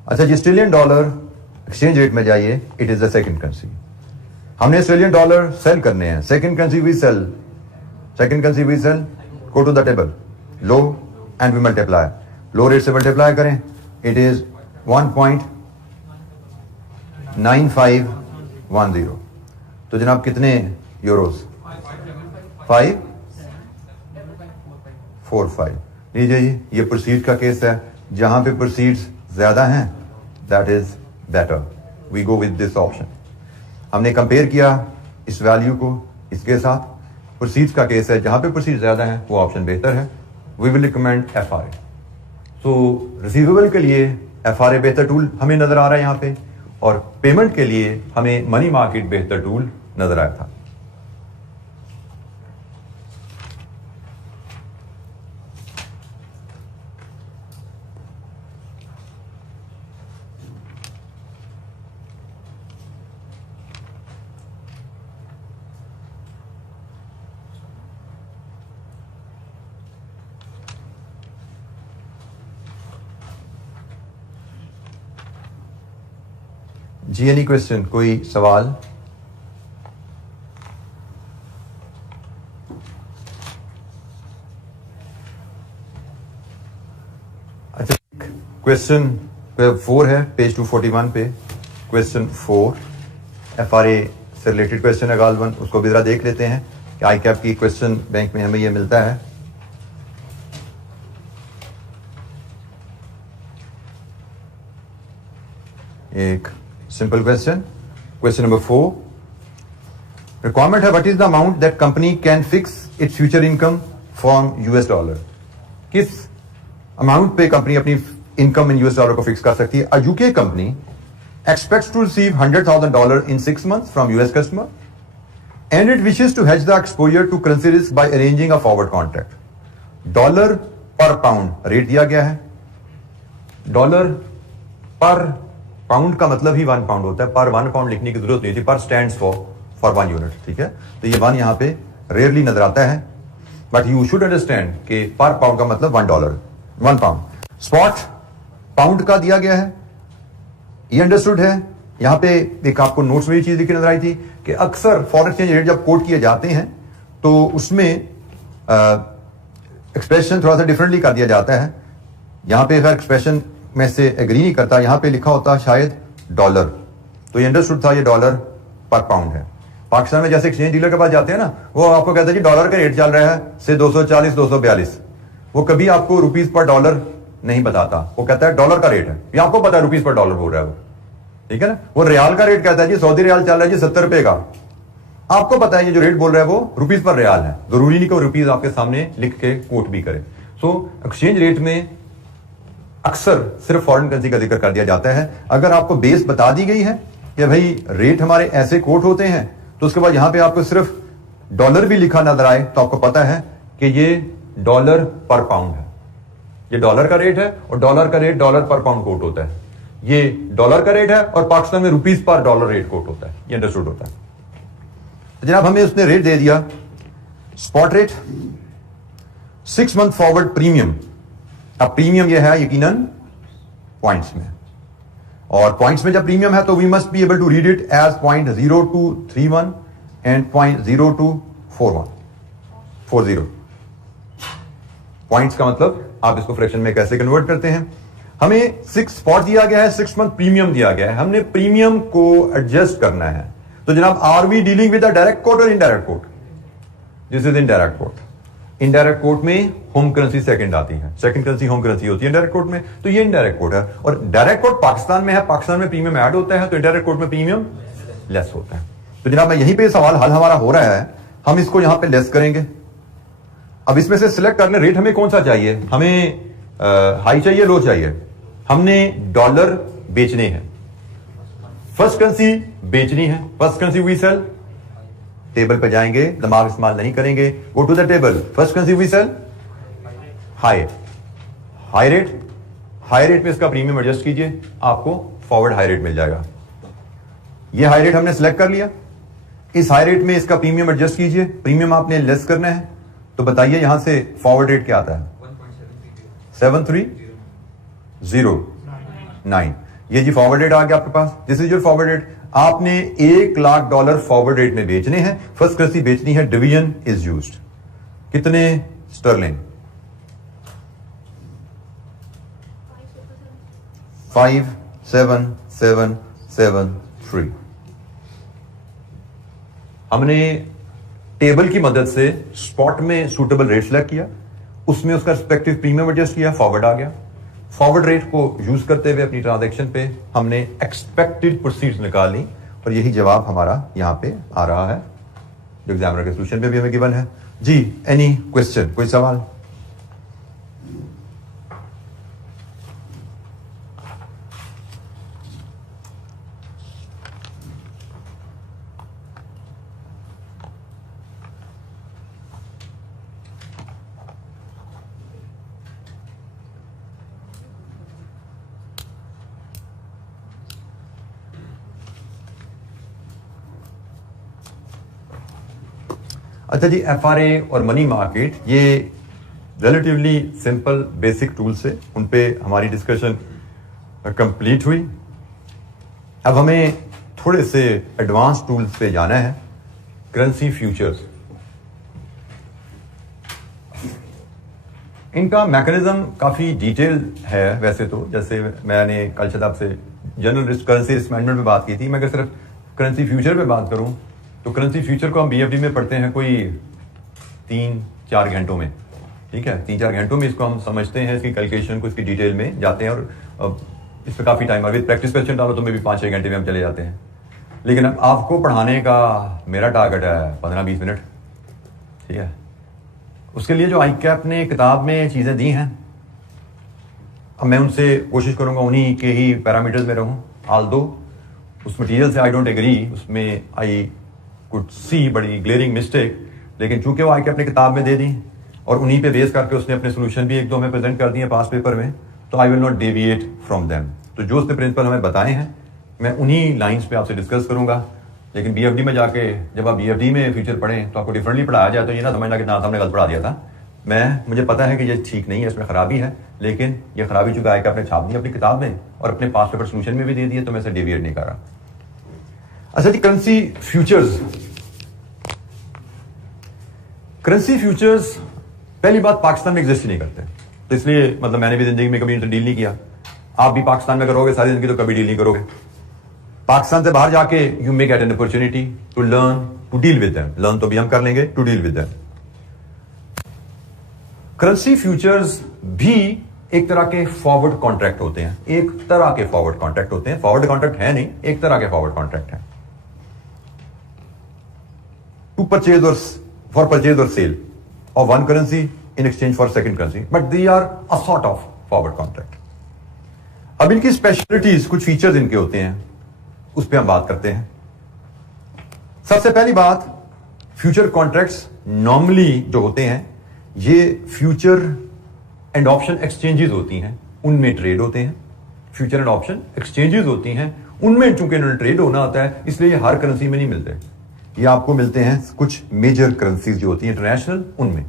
अच्छा जी, ऑस्ट्रेलियन डॉलर एक्सचेंज रेट में जाइए, it is the second currency. हमने ऑस्ट्रेलियन डॉलर सेल करने हैं, second currency we sell, second currency we sell, go to the table, low and we multiply, low rate से multiply करें, it is 1.9510। तो जनाब कितने यूरोस? 545। लीजिए जी, ये प्रोसीड का केस है, जहां पे प्रोसीड्स ज्यादा हैं that is better, we go with this option. हमने कंपेयर किया इस वैल्यू को इसके साथ, प्रोसीड्स का केस है, जहां पे प्रोसीड ज्यादा है वो ऑप्शन बेहतर है, वी विल रिकमेंड FRA। तो रिसीवेबल के लिए FRA बेहतर टूल हमें नजर आ रहा है यहाँ पे, और पेमेंट के लिए हमें मनी मार्केट बेहतर टूल नजर आया था। जी एनी क्वेश्चन, कोई सवाल? अच्छा, क्वेश्चन 4 है पेज 241 पे, क्वेश्चन 4 FRA से रिलेटेड क्वेश्चन है गालबन, उसको भी जरा देख लेते हैं कि आई कैप की क्वेश्चन बैंक में हमें ये मिलता है। एक simple question, question number 4, requirement है what is the amount that company can fix its future income from US dollar. किस अमाउंट पे कंपनी अपनी इनकम इन US डॉलर को फिक्स कर सकती है? A UK company expects to receive $100,000 in 6 months from US customer and it wishes to hedge the exposure to currency risk by arranging a forward contract. Dollar पर pound rate दिया गया है, dollar पर pound का मतलब ही 1 pound होता है, पर 1 पाउंड लिखने की जरूरत नहीं थी, पर स्टैंड्स फॉर 1 यूनिट, ठीक है। तो ये 1 यहां पे रेयरली नजर आता है, बट यू शुड अंडरस्टैंड कि पर पाउंड का मतलब $1, 1 पाउंड। स्पॉट पाउंड का दिया गया है, ये अंडरस्टूड है। यहां पे एक आपको नोट्स में ये चीज लिखी नजर आई थी कि अक्सर फॉरेन एक्सचेंज रेट जब कोट किए जाते हैं तो उसमें एक्सप्रेशन थोड़ा सा डिफरेंटली कर दिया जाता है। यहां पे अगर एक्सप्रेशन में से एग्री नहीं करता, यहां पे लिखा होता शायद डॉलर, तो ये अंडरस्टूड था ये डॉलर पर पाउंड है। पाकिस्तान में जैसे एक्सचेंज डीलर के पास जाते हैं ना, वो आपको कहता है जी डॉलर का रेट चल रहा है से 240 242, वो कभी आपको रुपीज पर डॉलर नहीं बताता, वो कहता है डॉलर का रेट है, ये आपको पता है रुपीज पर डॉलर बोल रहा है वो, ठीक है ना। वो रियाल का रेट कहता है जी सऊदी रियाल चल रहा है जी 70 रुपए का, आपको पता है ये जो रेट बोल रहा है वो रुपीज पर रियाल है, जरूरी नहीं कि वो रुपीज आपके सामने लिख के कोट भी करे। सो एक्सचेंज रेट में अक्सर सिर्फ फॉरेन करेंसी का जिक्र कर दिया जाता है। अगर आपको बेस बता दी गई है कि भाई रेट हमारे ऐसे कोट होते हैं, तो उसके बाद यहां पे आपको सिर्फ डॉलर भी लिखा नजर आए तो आपको पता है कि ये डॉलर पर पाउंड है, ये डॉलर का रेट है, और डॉलर का रेट डॉलर पर पाउंड कोट होता है। ये डॉलर का रेट है और पाकिस्तान में rupees per dollar rate quote होता है, ये अंडरस्टूड होता है। तो जनाब हमें उसने रेट दे दिया, spot rate 6 month forward premium. अब प्रीमियम ये है यकीनन पॉइंट्स में, और पॉइंट्स में जब प्रीमियम है तो we must be able to read it as 0.0231 and 0.0240। Points का मतलब आप इसको फ्रैक्शन में कैसे कन्वर्ट करते हैं। हमें 6 स्पॉट दिया गया है, 6 मंथ प्रीमियम दिया गया है, हमने प्रीमियम को एडजस्ट करना है। तो जनाब are we dealing with direct quote और indirect quote? This is indirect quote. Indirect quote में होम करेंसी सेकंड आती है, सेकंड करेंसी होम करेंसी होती है इनडायरेक्ट कोट में, तो ये इनडायरेक्ट कोट है। और डायरेक्ट कोट पाकिस्तान में है, पाकिस्तान में प्रीमियम ऐड होता है, तो इनडायरेक्ट कोट में प्रीमियम लेस होता है। तो जनाब मैं यहीं पे सवाल हल हमारा हो रहा है, हम इसको यहां पे लेस करेंगे। अब इसमें से सिलेक्ट करने रेट हमें कौन सा चाहिए, हमें हाई चाहिए लो चाहिए। हमने डॉलर बेचने हैं, फर्स्ट करेंसी बेचनी है, first currency we sell. Table पे जाएंगे, दिमाग इस्तेमाल नहीं करेंगे, go to the table, first currency we sell high rate, high rate पे इसका प्रीमियम एडजस्ट कीजिए, आपको फॉरवर्ड हाई रेट मिल जाएगा। ये हाई रेट हमने सिलेक्ट कर लिया, इस हाई रेट में इसका प्रीमियम एडजस्ट कीजिए, प्रीमियम आपने लेस करना है, तो बताइए यहां से फॉरवर्ड रेट क्या आता है? 7309। ये जी फॉरवर्ड रेट आ गया आपके पास, this is your forward rate. आपने $1,00,000 फॉरवर्ड रेट में बेचने हैं, फर्स्ट करेंसी बेचनी है, डिवीजन इज यूज्ड। कितने स्टर्लिंग? 5773। हमने टेबल की मदद से स्पॉट में सूटेबल रेट सेलेक्ट किया, उसमें उसका रिस्पेक्टिव प्रीमियम एडजस्ट किया, फॉरवर्ड आ गया। फॉरवर्ड रेट को यूज करते हुए अपनी ट्रांजैक्शन पे हमने एक्सपेक्टेड प्रोसीड्स निकाल ली और यही जवाब हमारा यहां पे आ रहा है जो एग्जामिनर के सोल्यूशन पे भी हमें गिवन है। जी, एनी क्वेश्चन, कोई सवाल? अच्छा जी, एफआरए और मनी मार्केट ये रिलेटिवली सिंपल बेसिक टूल्स है, उन पे हमारी डिस्कशन कंप्लीट हुई। अब हमें थोड़े से एडवांस टूल्स पे जाना है। करेंसी फ्यूचर्स, इनका मैकेनिज्म काफी डिटेल है वैसे तो, जैसे मैंने कल शायद आपसे general risk currency risk management में बात की थी। मैं अगर सिर्फ करेंसी फ्यूचर पे बात करूं तो करेंसी फ्यूचर को हम बीएफडी में पढ़ते हैं कोई 3-4 घंटों में, ठीक है। 3-4 घंटों में इसको हम समझते हैं, इसकी कैलकुलेशन को, इसकी डिटेल में जाते हैं और इस पर काफी टाइम, अभी प्रैक्टिस क्वेश्चन डालो तो मे भी 5-6 घंटे में हम चले जाते हैं। लेकिन अब आपको पढ़ाने का मेरा टारगेट है 15-20 मिनट, ठीक है। उसके लिए जो ICAP ने किताब में चीजें दी हैं, अब मैं उनसे कोशिश करूंगा उन्हीं के ही पैरामीटर्स में रहूं। आल्दो उस मटीरियल से आई डोंट एग्री, उसमें आई कुड सी बड़ी ग्लेरिंग मिस्टेक, लेकिन चूंकि वो ICAP ने किताब में दे दी और उन्हीं पे बेस करके उसने अपने सोल्यूशन भी 1-2 में प्रेजेंट कर दिए पास पेपर में, तो I will not deviate from them. तो जो उसने प्रिंसिपल हमें बताए हैं मैं उन्हीं लाइंस पे आपसे डिस्कस करूंगा। लेकिन बीएफडी में जाके जब आप बीएफडी में फ्यूचर पढ़ें तो आपको डिफरेंटली पढ़ाया जाए तो ये ना समझना कि ना हमने गलत पढ़ा दिया था। मुझे पता है कि ये ठीक नहीं है, इसमें खराबी है, लेकिन ये खराबी चूंकि ICAP ने छाप दी अपनी किताब में और अपने पास पेपर सोल्यूशन में भी दे दिए, तो मैं इसे डेविएट नहीं कर रहा। अच्छा जी, करेंसी फ्यूचर्स। करेंसी फ्यूचर्स पहली बात पाकिस्तान में एग्जिस्ट ही नहीं करते, तो इसलिए मतलब मैंने भी जिंदगी में कभी इनसे डील नहीं किया। आप भी पाकिस्तान में करोगे सारी जिंदगी तो कभी डील नहीं करोगे। पाकिस्तान से बाहर जाके you may get an opportunity to learn to deal with them. Learn तो भी हम कर लेंगे, to deal with them. Currency futures भी एक तरह के फॉरवर्ड कॉन्ट्रैक्ट होते हैं, एक तरह के फॉरवर्ड कॉन्ट्रैक्ट होते हैं। फॉरवर्ड कॉन्ट्रैक्ट है नहीं, एक तरह के फॉरवर्ड कॉन्ट्रैक्ट है। टू परचेज और for purchase or sale of one currency in exchange for second currency, but they are a sort of forward contract. अब इनकी स्पेशलिटीज, कुछ फीचर्स इनके होते हैं, उस पर हम बात करते हैं। सबसे पहली बात, फ्यूचर कॉन्ट्रैक्ट्स नॉर्मली जो होते हैं ये फ्यूचर एंड ऑप्शन एक्सचेंजेस होती हैं, उनमें ट्रेड होते हैं। फ्यूचर एंड ऑप्शन एक्सचेंजेस होती हैं, उनमें चूंकि इन्होंने ट्रेड होना होता है, इसलिए ये हर करेंसी में नहीं मिलते। ये आपको मिलते हैं कुछ मेजर करेंसीज जो होती हैं इंटरनेशनल, उनमें।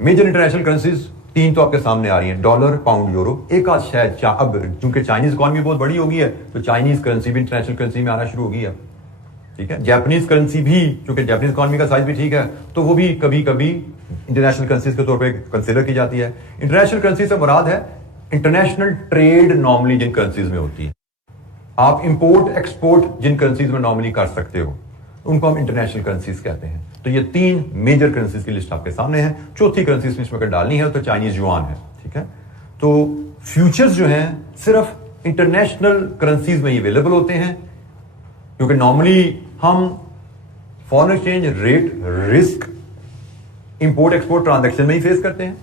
मेजर इंटरनेशनल करेंसीज 3 तो आपके सामने आ रही हैं, डॉलर, पाउंड, यूरो। एक आध शायद अब चूंकि चाइनीज इकॉनमी बहुत बड़ी हो गई है तो चाइनीज करेंसी भी इंटरनेशनल करेंसी में आना शुरू हो गई है, ठीक है। जापानीज करेंसी भी, चूंकि जापानीज इकॉनमी का साइज भी ठीक है, तो वो भी कभी कभी इंटरनेशनल करेंसीज के तौर पर कंसिडर की जाती है। इंटरनेशनल करेंसी से मुराद है इंटरनेशनल ट्रेड नॉर्मली जिन करेंसीज में होती है। आप इंपोर्ट एक्सपोर्ट जिन करेंसीज में नॉर्मली कर सकते हो उनको हम इंटरनेशनल करेंसीज कहते हैं। तो ये 3 मेजर करेंसीज की लिस्ट आपके सामने है। चौथी करेंसीज इसमें अगर डालनी है तो चाइनीज युआन है, ठीक है। तो फ्यूचर्स जो हैं सिर्फ इंटरनेशनल करेंसीज में ही अवेलेबल होते हैं, क्योंकि नॉर्मली हम foreign exchange rate risk import export transaction में ही फेस करते हैं,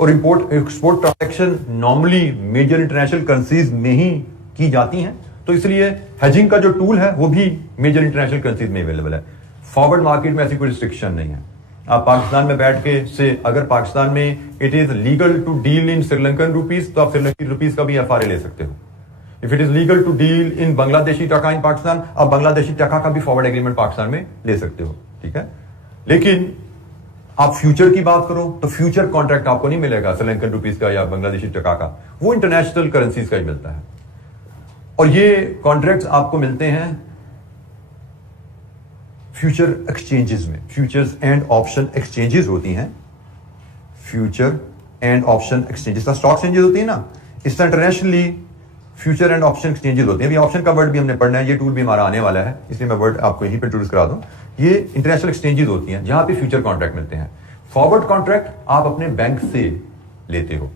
और import export transaction normally major international currencies में ही की जाती हैं। तो इसलिए हेजिंग का जो टूल है वो भी मेजर इंटरनेशनल करेंसीज में अवेलेबल है। फॉरवर्ड मार्केट में ऐसी कोई रिस्ट्रिक्शन नहीं है। आप पाकिस्तान में बैठ के से अगर पाकिस्तान में it is legal to deal in Sri Lankan rupees तो आप श्रीलंकन रुपीज का भी एफआरए ले सकते हो। If it is legal to deal in Bangladeshi taka in Pakistan, आप बांग्लादेशी टका का भी फॉरवर्ड एग्रीमेंट पाकिस्तान में ले सकते हो, ठीक है। लेकिन आप फ्यूचर की बात करो तो फ्यूचर कॉन्ट्रैक्ट आपको नहीं मिलेगा श्रीलंकन रुपीज का या बांग्लादेशी टका का, वो इंटरनेशनल करेंसीज का ही मिलता है। और ये कॉन्ट्रैक्ट्स आपको मिलते हैं फ्यूचर एक्सचेंजेस में। फ्यूचर्स एंड ऑप्शन एक्सचेंजेस होती हैं, future and option exchanges. Stock exchanges होती है ना, इस तरह internationally future and option exchanges होते हैं। अभी ऑप्शन का वर्ड भी हमने पढ़ना है, ये टूल भी हमारा आने वाला है, इसलिए मैं वर्ड आपको यहीं पे इंट्रोड्यूस करा दूं। ये इंटरनेशनल एक्सचेंजेस होती हैं जहां पे फ्यूचर कॉन्ट्रैक्ट मिलते हैं। फॉरवर्ड कॉन्ट्रैक्ट आप अपने बैंक से लेते हो।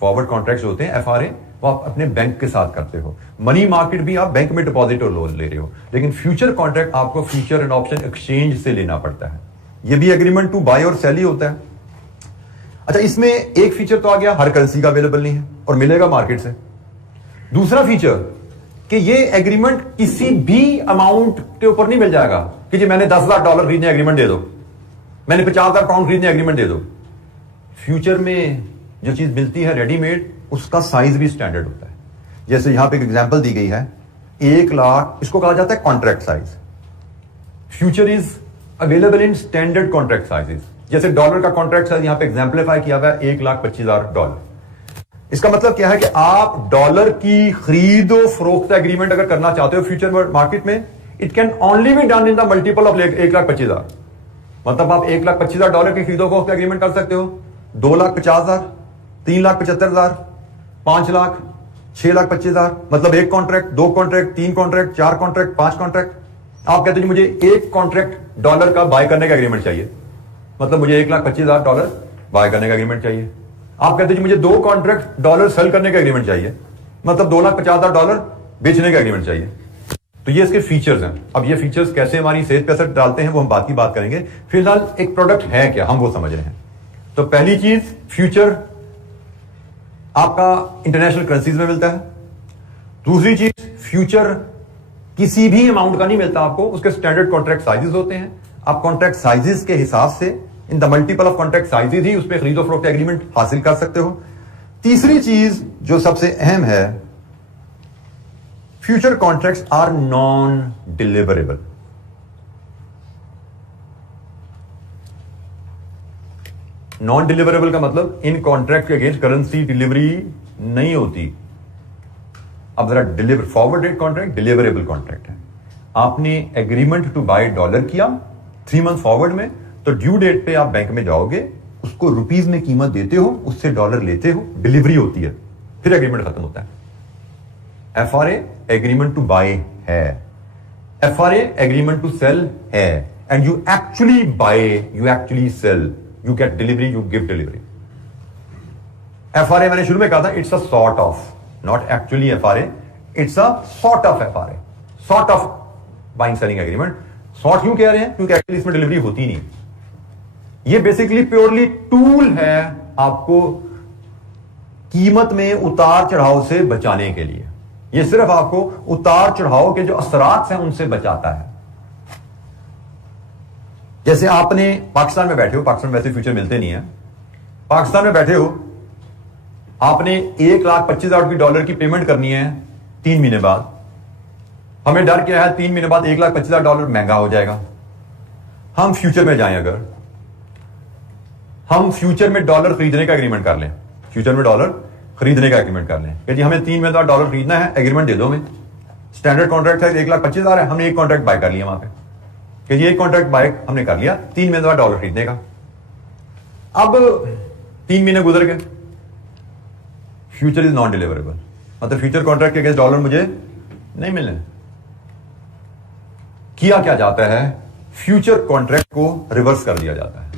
फॉरवर्ड कॉन्ट्रैक्ट होते हैं एफआरए, वो आप अपने बैंक के साथ करते हो। मनी मार्केट भी आप बैंक में डिपॉजिट और लोन ले रहे हो, लेकिन फ्यूचर कॉन्ट्रैक्ट आपको फ्यूचर एंड ऑप्शन एक्सचेंज से लेना पड़ता है। ये भी एग्रीमेंट टू बाय और सेल ही होता है। अच्छा, इसमें एक फीचर तो आ गया, हर करेंसी का अवेलेबल नहीं है और मिलेगा मार्केट से। दूसरा फीचर कि ये एग्रीमेंट किसी भी अमाउंट के ऊपर नहीं मिल जाएगा कि जी मैंने $10,000 खरीदने एग्रीमेंट दे दो, मैंने £50,000 खरीदने एग्रीमेंट दे दो। फ्यूचर में जो चीज मिलती है रेडीमेड, उसका साइज भी स्टैंडर्ड होता है। जैसे यहां पे एक एग्जांपल दी गई है, 1 लाख, इसको कहा जाता है contract size. Future is available in standard contract sizes. जैसे डॉलर का कॉन्ट्रैक्ट साइज यहां पे एग्जांपलीफाई किया हुआ है $1,25,000। इसका मतलब क्या है कि आप डॉलर की खरीदो फरोख्त एग्रीमेंट अगर करना चाहते हो फ्यूचर मार्केट में, it can only be done in the multiple of $1,25,000। मतलब आप $1,25,000 की खरीदो फरोख्त एग्रीमेंट कर सकते हो, 2,50,000, 3,75,000, 5 लाख, 6,25,000। मतलब एक contract, 2 contract, 3 contract, 4 contract, 5 contract. आप कहते हो मुझे एक कॉन्ट्रैक्ट डॉलर का बाय करने का एग्रीमेंट चाहिए, मतलब मुझे $1,25,000 बाय करने का एग्रीमेंट चाहिए। आप कहते हैं मुझे 2 कॉन्ट्रैक्ट डॉलर सेल करने का एग्रीमेंट चाहिए, मतलब $2,50,000 बेचने का एग्रीमेंट चाहिए। तो ये इसके फीचर्स हैं। अब ये फीचर्स कैसे हमारी सेहत पे असर डालते हैं वो हम बात की बात करेंगे। फिलहाल एक प्रोडक्ट है क्या, हम वो समझ रहे हैं। तो पहली चीज, फ्यूचर आपका इंटरनेशनल करेंसीज में मिलता है। दूसरी चीज, फ्यूचर किसी भी अमाउंट का नहीं मिलता आपको, उसके स्टैंडर्ड कॉन्ट्रैक्ट साइजेस होते हैं। आप कॉन्ट्रैक्ट साइजेस के हिसाब से in the multiple of contract sizes ही उसमें खरीदो फरोख्त एग्रीमेंट हासिल कर सकते हो। तीसरी चीज जो सबसे अहम है, future contracts are non deliverable. Non deliverable का मतलब इन कॉन्ट्रैक्ट के अगेंस्ट करेंसी डिलीवरी नहीं होती। अब जरा deliver, forward rate contract deliverable contract है। आपने एग्रीमेंट टू बाय डॉलर किया 3 मंथ फॉरवर्ड में, तो ड्यू डेट पे आप बैंक में जाओगे, उसको रुपीज में कीमत देते हो, उससे डॉलर लेते हो, डिलीवरी होती है, फिर एग्रीमेंट खत्म होता है। एफआरए एग्रीमेंट टू बाय है, एफआरए एग्रीमेंट टू सेल है, and you actually buy, you actually sell, you get delivery, you give delivery. FRA मैंने शुरू में कहा था, it's a sort of, not actually FRA, it's a sort of FRA, sort of buying selling agreement. Sort क्यों कह रहे हैं? क्योंकि एक्चुअली इसमें डिलीवरी होती नहीं। ये बेसिकली प्योरली टूल है आपको कीमत में उतार चढ़ाव से बचाने के लिए। ये सिर्फ आपको उतार चढ़ाव के जो असरात हैं उनसे बचाता है। जैसे आपने पाकिस्तान में बैठे हो, पाकिस्तान में वैसे फ्यूचर मिलते नहीं है, पाकिस्तान में बैठे हो, आपने $1,25,000 की डॉलर की पेमेंट करनी है 3 महीने बाद। हमें डर क्या है, 3 महीने बाद $1,25,000 महंगा हो जाएगा। हम फ्यूचर में जाएं, अगर हम फ्यूचर में डॉलर खरीदने का एग्रीमेंट कर लें, फ्यूचर में डॉलर खरीदने का एग्रीमेंट कर लें कि जी हमें 3 महीने बाद डॉलर खरीदना है, एग्रीमेंट दे दो हमें। स्टैंडर्ड कॉन्ट्रैक्ट है $1,25,000 है, हमने एक कॉन्ट्रैक्ट बाय कर लिया वहां पे कि ये एक कॉन्ट्रैक्ट बाय हमने कर लिया 3 महीने बाद डॉलर खरीदने का। अब 3 महीने गुजर गए, फ्यूचर इज नॉन डिलीवरेबल, मतलब फ्यूचर कॉन्ट्रैक्ट के अगेंस्ट डॉलर मुझे नहीं मिलने। किया क्या जाता है, फ्यूचर कॉन्ट्रैक्ट को रिवर्स कर दिया जाता है।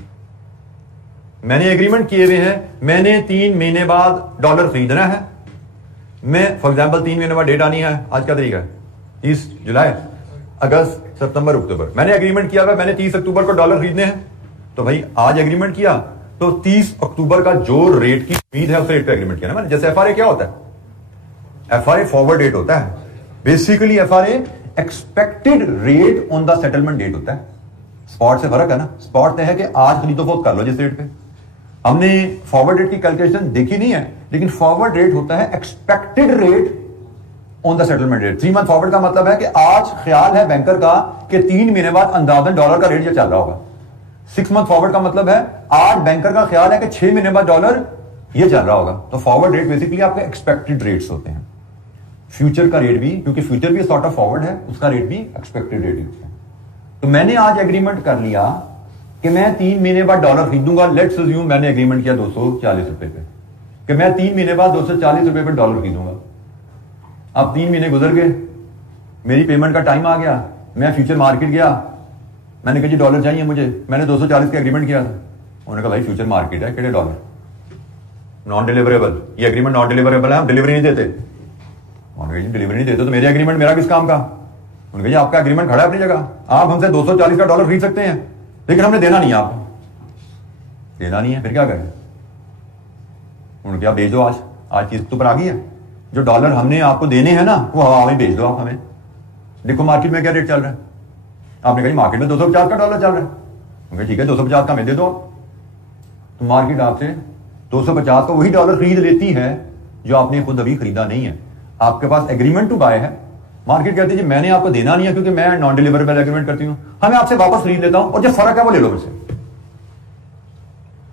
मैंने एग्रीमेंट किए हुए हैं, मैंने 3 महीने बाद डॉलर खरीदना है। मैं फॉर एग्जांपल 3 महीने बाद डेट आनी है, आज का तारीख है 30 जुलाई, अगस्त, सितंबर, अक्टूबर। मैंने एग्रीमेंट किया हुआ, मैंने 30 अक्टूबर को डॉलर खरीदने हैं, तो भाई आज एग्रीमेंट किया तो 30 अक्टूबर का जो रेट की उम्मीद है उस रेट पे एग्रीमेंट किया ना मैंने। जैसे एफआरए क्या होता है, एफआरए फॉरवर्ड रेट होता है। Basically FRA expected rate on the settlement date होता है। स्पॉट से फर्क है ना, स्पॉट है कि आज खरीदो फरोख्त कर लो जिस रेट पे। हमने फॉरवर्ड रेट की कैलकुलेशन देखी नहीं है, लेकिन फॉरवर्ड रेट होता है expected rate on the settlement rate. 3 month forward का मतलब है कि आज ख्याल है बैंकर का कि 3 महीने बाद अंदाजन डॉलर का रेट ये चल रहा होगा। 6 मंथ फॉरवर्ड का मतलब है आज बैंकर का ख्याल है कि 6 महीने बाद डॉलर ये चल रहा होगा। तो फॉरवर्ड रेट बेसिकली आपके एक्सपेक्टेड रेट्स होते हैं। फ्यूचर का रेट भी, क्योंकि फ्यूचर भी सॉर्ट ऑफ फॉरवर्ड है, उसका रेट भी एक्सपेक्टेड रेट होता है। तो मैंने आज एग्रीमेंट कर लिया कि मैं 3 महीने बाद डॉलर खरीदूंगा। लेट्स अज्यूम मैंने एग्रीमेंट किया 240 रुपए पे कि मैं 3 महीने बाद 240 रुपए पे डॉलर खरीदूंगा। अब 3 महीने गुजर गए, मेरी पेमेंट का टाइम आ गया, मैं फ्यूचर मार्केट गया, मैंने कहा जी डॉलर चाहिए मुझे, मैंने 240 का एग्रीमेंट किया था। उन्होंने कहा भाई फ्यूचर मार्केट है, कितने डॉलर, नॉन डिलीवरेबल, ये एग्रीमेंट नॉन डिलीवरेबल है, हम डिलीवरी नहीं देते। उन्होंने कहा जी डिलीवरी नहीं देते तो मेरे एग्रीमेंट मेरा किस काम का। उन्होंने कहा जी आपका एग्रीमेंट खड़ा है अपनी जगह, आप हमसे 240 का डॉलर खरीद सकते हैं, लेकिन हमने देना नहीं है, आपको देना नहीं है, फिर क्या करें। उन्होंने कहा भेज दो, आज चीज तो पर आ गई है, जो डॉलर हमने आपको देने हैं ना वो हवा में भेज दो आप हमें, देखो मार्केट में क्या रेट चल रहा है। आपने कहा मार्केट में 250 का डॉलर चल रहा है, उन्होंने ठीक है 250 का मैं दे दो। तो मार्केट आपसे 250 का वही डॉलर खरीद लेती है जो आपने खुद अभी खरीदा नहीं है, आपके पास एग्रीमेंट टू बाय है। मार्केट कहती है मैंने आपको देना नहीं है क्योंकि मैं नॉन डिलीवरेबल एग्रीमेंट करती हूं, हमें आपसे वापस खरीद लेता हूं और जो फर्क है वो ले लो मुझसे।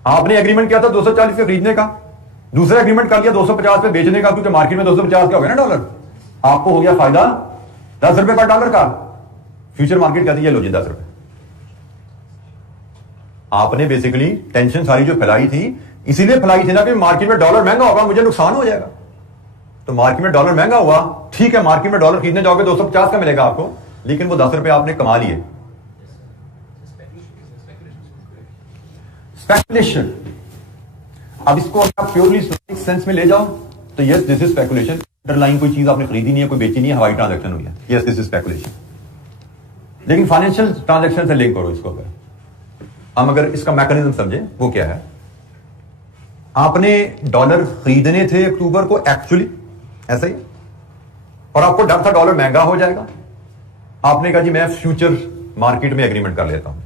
आपने एग्रीमेंट किया था 240 पे खरीदने का, दूसरा एग्रीमेंट कर लिया 250 पे बेचने का, क्योंकि मार्केट में 250 का हो गया ना डॉलर, आपको हो गया फायदा 10 रुपए का डॉलर का। फ्यूचर मार्केट कहती है लो जी 10 रुपए। आपने बेसिकली टेंशन सारी जो फैलाई थी इसीलिए फैलाई थी ना कि मार्केट में डॉलर महंगा होगा, मुझे नुकसान हो जाएगा। तो मार्केट में डॉलर महंगा हुआ, ठीक है मार्केट में डॉलर खरीदने जाओगे 250 का मिलेगा आपको, लेकिन वो 10 रुपए आपने कमा लिए। स्पेकुलेशन, अब इसको आप प्योरली सेंस में ले जाओ तो yes this is speculation. Underline कोई चीज आपने खरीदी नहीं है, कोई बेची नहीं है, हवाई ट्रांजैक्शन हुई है, यस दिस इज स्पेकुलेशन। लेकिन फाइनेंशियल ट्रांजैक्शन से लिंक करो इसको। अगर हम अगर इसका मैकेनिज्म समझे वो क्या है, आपने डॉलर खरीदने थे अक्टूबर को एक्चुअली ऐसा ही, और आपको डर था डॉलर महंगा हो जाएगा, आपने कहा जी मैं फ्यूचर मार्केट में एग्रीमेंट कर लेता हूं।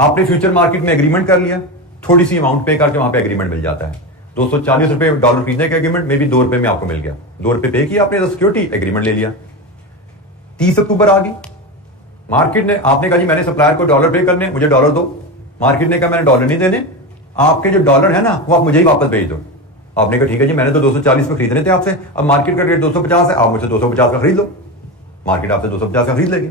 आपने फ्यूचर मार्केट में एग्रीमेंट कर लिया, थोड़ी सी अमाउंट पे करके वहां पे एग्रीमेंट मिल जाता है। 240 रुपए डॉलर खरीदने का एग्रीमेंट में भी 2 रुपए में आपको मिल गया, 2 रुपए पे किया आपने, सिक्योरिटी एग्रीमेंट ले लिया। 30 अक्टूबर आ गई, मार्केट ने आपने कहा जी मैंने सप्लायर को डॉलर पे करने, मुझे डॉलर दो। मार्केट ने कहा मैंने डॉलर नहीं देने, आपके जो डॉलर है ना वो आप मुझे ही वापस भेज दो। आपने कहा ठीक है जी मैंने तो 240 पे खरीदने थे आपसे, अब मार्केट का रेट 250 है, आप मुझसे 250 का खरीद लो। मार्केट आपसे 250 का खरीद लेगी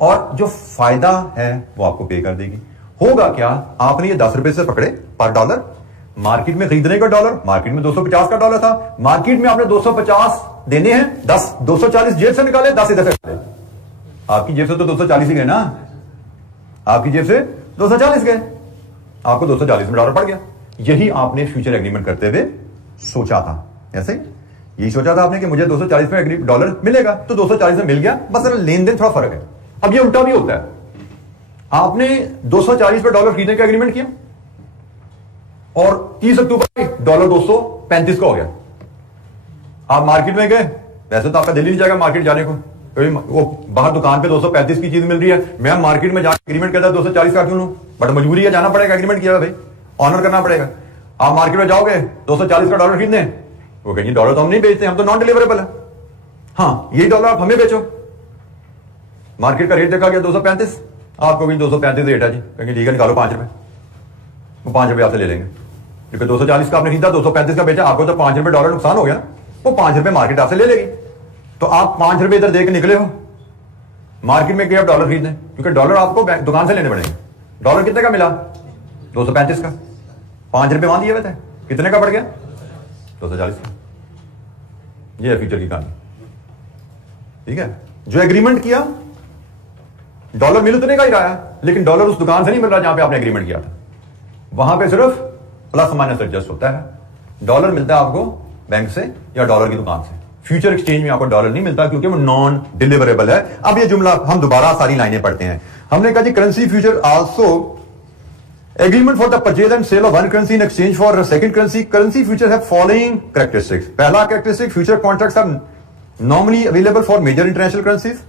और जो फायदा है वो आपको पे कर देगी। होगा क्या, आपने ये 10 रुपए से पकड़े पर डॉलर, मार्केट में खरीदने का डॉलर, मार्केट में 250 का डॉलर था, मार्केट में आपने 250 देने हैं, 240 जेब से निकाले, 10 इधर से निकाले। आपकी जेब से तो 240 ही गए ना, आपकी जेब से 240 गए, आपको 240 में डॉलर पड़ गया। यही आपने फ्यूचर एग्रीमेंट करते हुए सोचा था, ऐसे यही सोचा था आपने कि मुझे 240 में डॉलर मिलेगा, तो 240 में मिल गया, बस लेन देन थोड़ा फर्क है। अब ये उल्टा भी होता है, आपने 240 पे डॉलर खरीदने का एग्रीमेंट किया और 30 अक्टूबर डॉलर 235 का हो गया। आप मार्केट में गए, वैसे तो आपका दिल ही नहीं जाएगा मार्केट जाने को, वो बाहर दुकान पे 235 की चीज मिल रही है, मैं मार्केट में जाकर एग्रीमेंट करता 240 का क्यों लूं, बट मजबूरी है जाना पड़ेगा, एग्रीमेंट किया भाई ऑनर करना पड़ेगा। आप मार्केट में जाओगे 240 का डॉलर खरीदने, वो कहेंगे डॉलर तो हम नहीं बेचते, हम तो नॉन डिलीवरेबल है, हाँ यही डॉलर आप हमें बेचो। मार्केट का रेट देखा गया 235, आपको भी 235 रेट है जी, कहेंगे ठीक है निकालो 5 रुपए, वो 5 रुपए आपसे ले लेंगे, क्योंकि 240 का आपने खरीदा 235 का बेचा, आपको तो 5 रुपए डॉलर नुकसान हो गया ना, वो 5 रुपए मार्केट आपसे ले लेगी। तो आप 5 रुपए इधर दे के निकले हो, मार्केट में गए आप डॉलर खरीदने, क्योंकि डॉलर आपको दुकान से लेने पड़ेंगे। डॉलर कितने का मिला, 235 का, 5 रुपए वहां दिए हुए थे, कितने का पड़ गया, 240 का। ये है फ्यूचर की कहानी, ठीक है। जो एग्रीमेंट किया डॉलर मिल उतने का ही रहा, लेकिन डॉलर उस दुकान से नहीं मिल रहा जहां पे आपने एग्रीमेंट किया था, वहां पे सिर्फ प्लस माइनस एडजस्ट होता है। डॉलर मिलता है आपको बैंक से या डॉलर की दुकान से, फ्यूचर एक्सचेंज में आपको डॉलर नहीं मिलता क्योंकि वो नॉन डिलीवरेबल है। अब ये जुमला हम दोबारा सारी लाइनें पढ़ते हैं। हमने कहा जी currency future also agreement for the purchase and sale of one currency in exchange for second currency. Currency future have following characteristics. पहला characteristic, future contracts are normally available for major international currencies.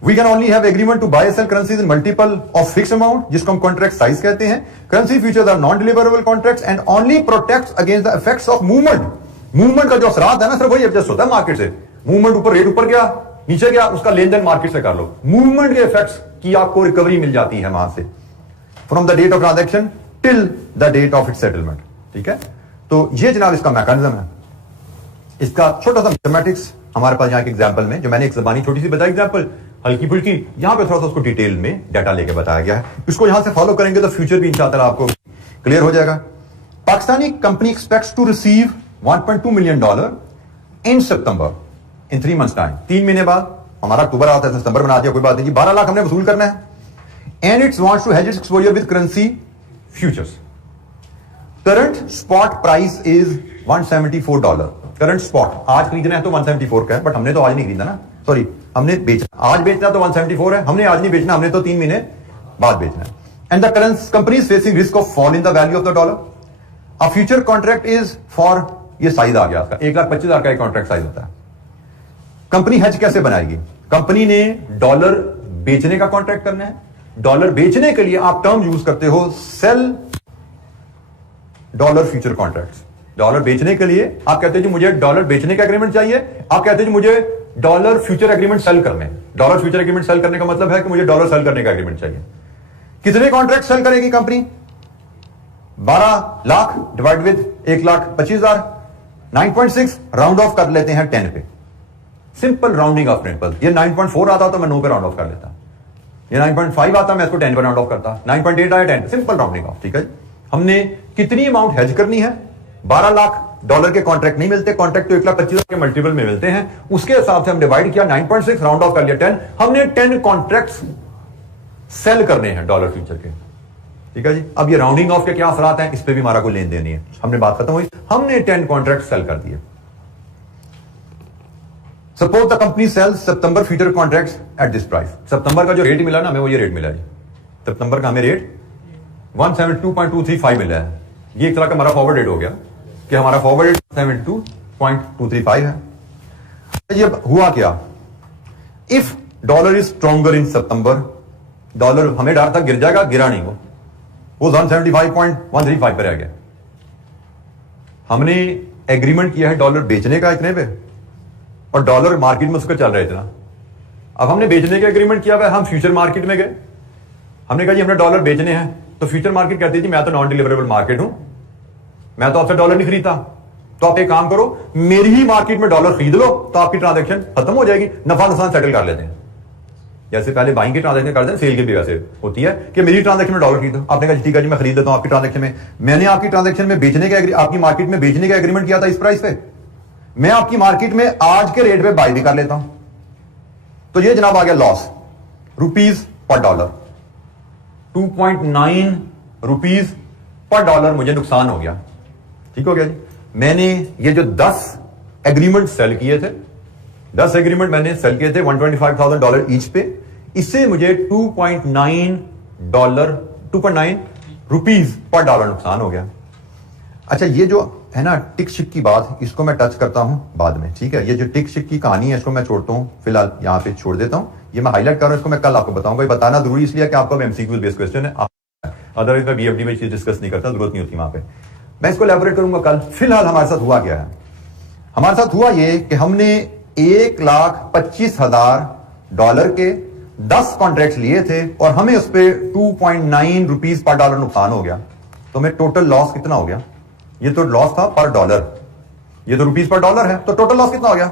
We can only have agreement to buy and sell currencies in multiple of fixed amount, जिसको हम contract size कहते हैं। Currency futures are non-deliverable contracts and only protects against the effects of movement। Movement का जो असरात है ना सिर्फ वही एडजस्ट होता है मार्केट से। मूवमेंट ऊपर, रेट ऊपर गया नीचे गया, उसका लेन देन मार्केट से कर लो। मूवमेंट के इफेक्ट्स की आपको रिकवरी मिल जाती है वहां से, from the date of transaction till the date of its settlement, ठीक है। तो ये जनाब इसका मैकेनिज्म है। इसका छोटा सा मैथमेटिक्स हमारे पास यहाँ के एग्जाम्पल में, जो मैंने एक जबानी छोटी सी बताई एग्जाम्पल, हल्की फुल्की, यहां पे थोड़ा सा उसको डिटेल में डाटा लेके बताया गया है। इसको यहां से फॉलो करेंगे तो फ्यूचर भी इंशाअल्लाह आपको क्लियर हो जाएगा। Pakistani company expects to receive $1.2 million in September, in 3 months time. 3 महीने बाद, हमारा अक्टूबर आता है, सितंबर बना दिया, कोई बात नहीं, 12 लाख हमने वसूल करना है। and it wants to hedge its exposure with currency futures. Current spot price is $174. Current spot आज खरीदना है तो 174 का है, बट हमने तो आज नहीं खरीदा ना, सॉरी हमने बेचना, आज बेचना तो 174 है, हमने आज नहीं बेचना, हमने तो 3 महीने बाद बेचना है. And the currency company is facing risk of fall in the value of the dollar. A future contract is for, ये साइज आ गया आपका 1,25,000 का एक कॉन्ट्रैक्ट साइज होता है. कंपनी हेज कैसे बनाएगी? कंपनी ने डॉलर बेचने का कॉन्ट्रैक्ट करना है. डॉलर बेचने के लिए आप टर्म यूज करते हो sell dollar future contracts. Dollar बेचने के लिए आप कहते हैं जी मुझे डॉलर बेचने का एग्रीमेंट चाहिए, आप कहते हैं जी मुझे डॉलर फ्यूचर एग्रीमेंट सेल करने. डॉलर फ्यूचर एग्रीमेंट सेल करने का मतलब है कि मुझे डॉलर सेल करने का एग्रीमेंट चाहिए. कितने कॉन्ट्रैक्ट सेल करेगी company? 12 lakh divide with 1,25,000, 9.6 round off कर लेते हैं 10 पे. Simple rounding off principle. ये 9.4 आता तो मैं 9 पे राउंड ऑफ कर लेता, ये 9.5 आता मैं इसको 10 पे राउंड ऑफ करता, 9.8 आया 10, सिंपल राउंडिंग ऑफ. ठीक है, हमने कितनी अमाउंट हेज करनी है? 12 लाख डॉलर के कॉन्ट्रैक्ट नहीं मिलते, कॉन्ट्रैक्ट तो 1,25,000 के मल्टीपल में मिलते हैं, उसके हिसाब से हम डिवाइड किया, 9.6 राउंड ऑफ कर लिया 10. हमने 10 कॉन्ट्रैक्ट्स सेल करने हैं डॉलर फ्यूचर के. ठीक है जी, अब ये राउंडिंग ऑफ के क्या असरात हैं, इस पे भी हमारा कोई लेन देन नहीं है. हमने बात खत्म हुई, हमने 10 कॉन्ट्रैक्ट सेल कर दिए. Suppose the company sells September future contracts at this price. सितंबर का जो रेट मिला ना हमें, वो ये रेट मिला जी. सितंबर का हमें रेट 172.235 मिला है. ये एक तरह का हमारा फॉरवर्ड रेट हो गया कि हमारा फॉरवर्ड रेट 72.235 है. ये हुआ क्या? If dollar is stronger in September, dollar हमें डर था गिर जाएगा, गिरा नहीं, वो 175.135 पर रह गया. हमने एग्रीमेंट किया है डॉलर बेचने का इतने पे, और डॉलर मार्केट में उसका चल रहा है इतना. अब हमने बेचने का एग्रीमेंट किया हुआ, हम फ्यूचर मार्केट में गए, हमने कहा जी हमने डॉलर बेचने हैं, तो फ्यूचर मार्केट कहती है जी मैं तो नॉन डिलीवरेबल मार्केट हूं, मैं तो आपसे डॉलर नहीं खरीदता, तो आप एक काम करो मेरी ही मार्केट में डॉलर खरीद लो, तो आपकी ट्रांजैक्शन खत्म हो जाएगी, नफा नुकसान सेटल कर लेते हैं. जैसे पहले बाइंग की ट्रांजैक्शन करते हैं, सेल की भी वैसे होती है कि मेरी ट्रांजैक्शन में डॉलर खरीदो. आपने कहा ठीक है जी मैं खरीद लेता हूं आपकी ट्रांजैक्शन में. मैंने आपकी ट्रांजैक्शन में बेचने का, आपकी मार्केट में बेचने का एग्रीमेंट किया था इस प्राइस पे, मैं आपकी मार्केट में आज के रेट पे बाय भी कर लेता हूं. तो ये जनाब आ गया loss, rupees per dollar, 2.9 rupees per dollar मुझे नुकसान हो गया. ठीक हो गया जी. मैंने ये जो 10 एग्रीमेंट सेल किए थे, 10 एग्रीमेंट मैंने सेल किए थे $125,000 ईच पे, इससे मुझे 2.9 रुपीज पर डॉलर नुकसान हो गया. अच्छा, ये जो है ना टिक शिक की बात, इसको मैं टच करता हूं बाद में. ठीक है, ये जो टिक शिक की कहानी है इसको मैं छोड़ता हूं, फिलहाल यहां पे छोड़ देता हूं. ये मैं हाईलाइट कर रहा हूं, इसको मैं कल आपको बताऊंगा. ये बताना जरूरी इसलिए कि आपको एमसीक्यू बेस्ड क्वेश्चन है, अदरवाइज मैं बीएफडी में चीज डिस्कस नहीं करता, जरूरत नहीं होती वहां पे. मैं इसको एलैबोरेट करूंगा कल. फिलहाल हमारे साथ हुआ क्या है? हमारे साथ हुआ ये कि हमने $1,25,000 के 10 कॉन्ट्रैक्ट लिए थे और हमें उस पर 2.9 रुपीज पर डॉलर नुकसान हो गया. तो हमें टोटल लॉस कितना हो गया? ये तो लॉस था पर डॉलर, ये तो रुपीज पर डॉलर है, तो टोटल लॉस कितना हो गया?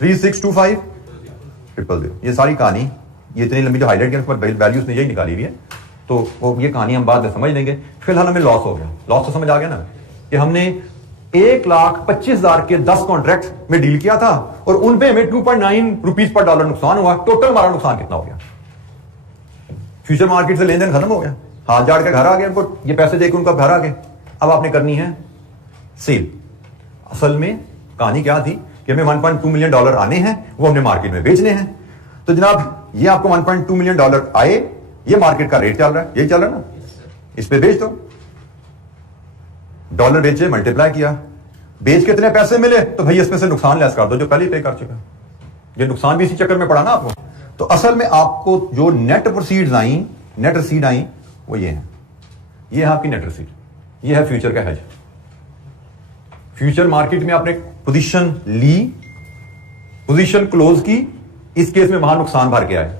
3625,000. ये सारी कहानी, ये इतनी लंबी जो हाईलाइट किया वैल्यूज ने यही निकाली हुई है, तो वो ये कहानी हम बाद में समझ लेंगे. फिलहाल हमें लॉस हो गया. लॉस तो समझ आ गया ना कि हमने 1,25,000 के 10 कॉन्ट्रैक्ट में डील किया था और उन पे हमें 2.9 रुपीज पर डॉलर नुकसान हुआ. टोटल हमारा नुकसान कितना हो गया? फ्यूचर मार्केट से लेन देन खत्म हो गया, हाथ जाड़ के घर आ गए, उनको ये पैसे देकर उनका घर आ गए. अब आपने करनी है सेल. असल में कहानी क्या थी कि हमें $1.2 मिलियन आने हैं, वो हमने मार्केट में बेचने हैं. तो जनाब ये आपको $1.2 मिलियन आए, ये मार्केट का रेट चल रहा है, यही चल रहा है ना, इस पे बेच दो. डॉलर बेचे, मल्टीप्लाई किया, बेच के कितने पैसे मिले, तो भाई इसमें से नुकसान लेस कर दो जो पहले पे कर चुका. ये नुकसान भी इसी चक्कर में पड़ा ना आपको. तो असल में आपको जो नेट प्रोसीड्स आई, नेट रसीड आई, वो ये है, ये है आपकी नेट रसीड, ये है फ्यूचर का हेज. फ्यूचर मार्केट में आपने पोजीशन ली, पोजीशन क्लोज की, इस केस में वहां नुकसान भर के आए,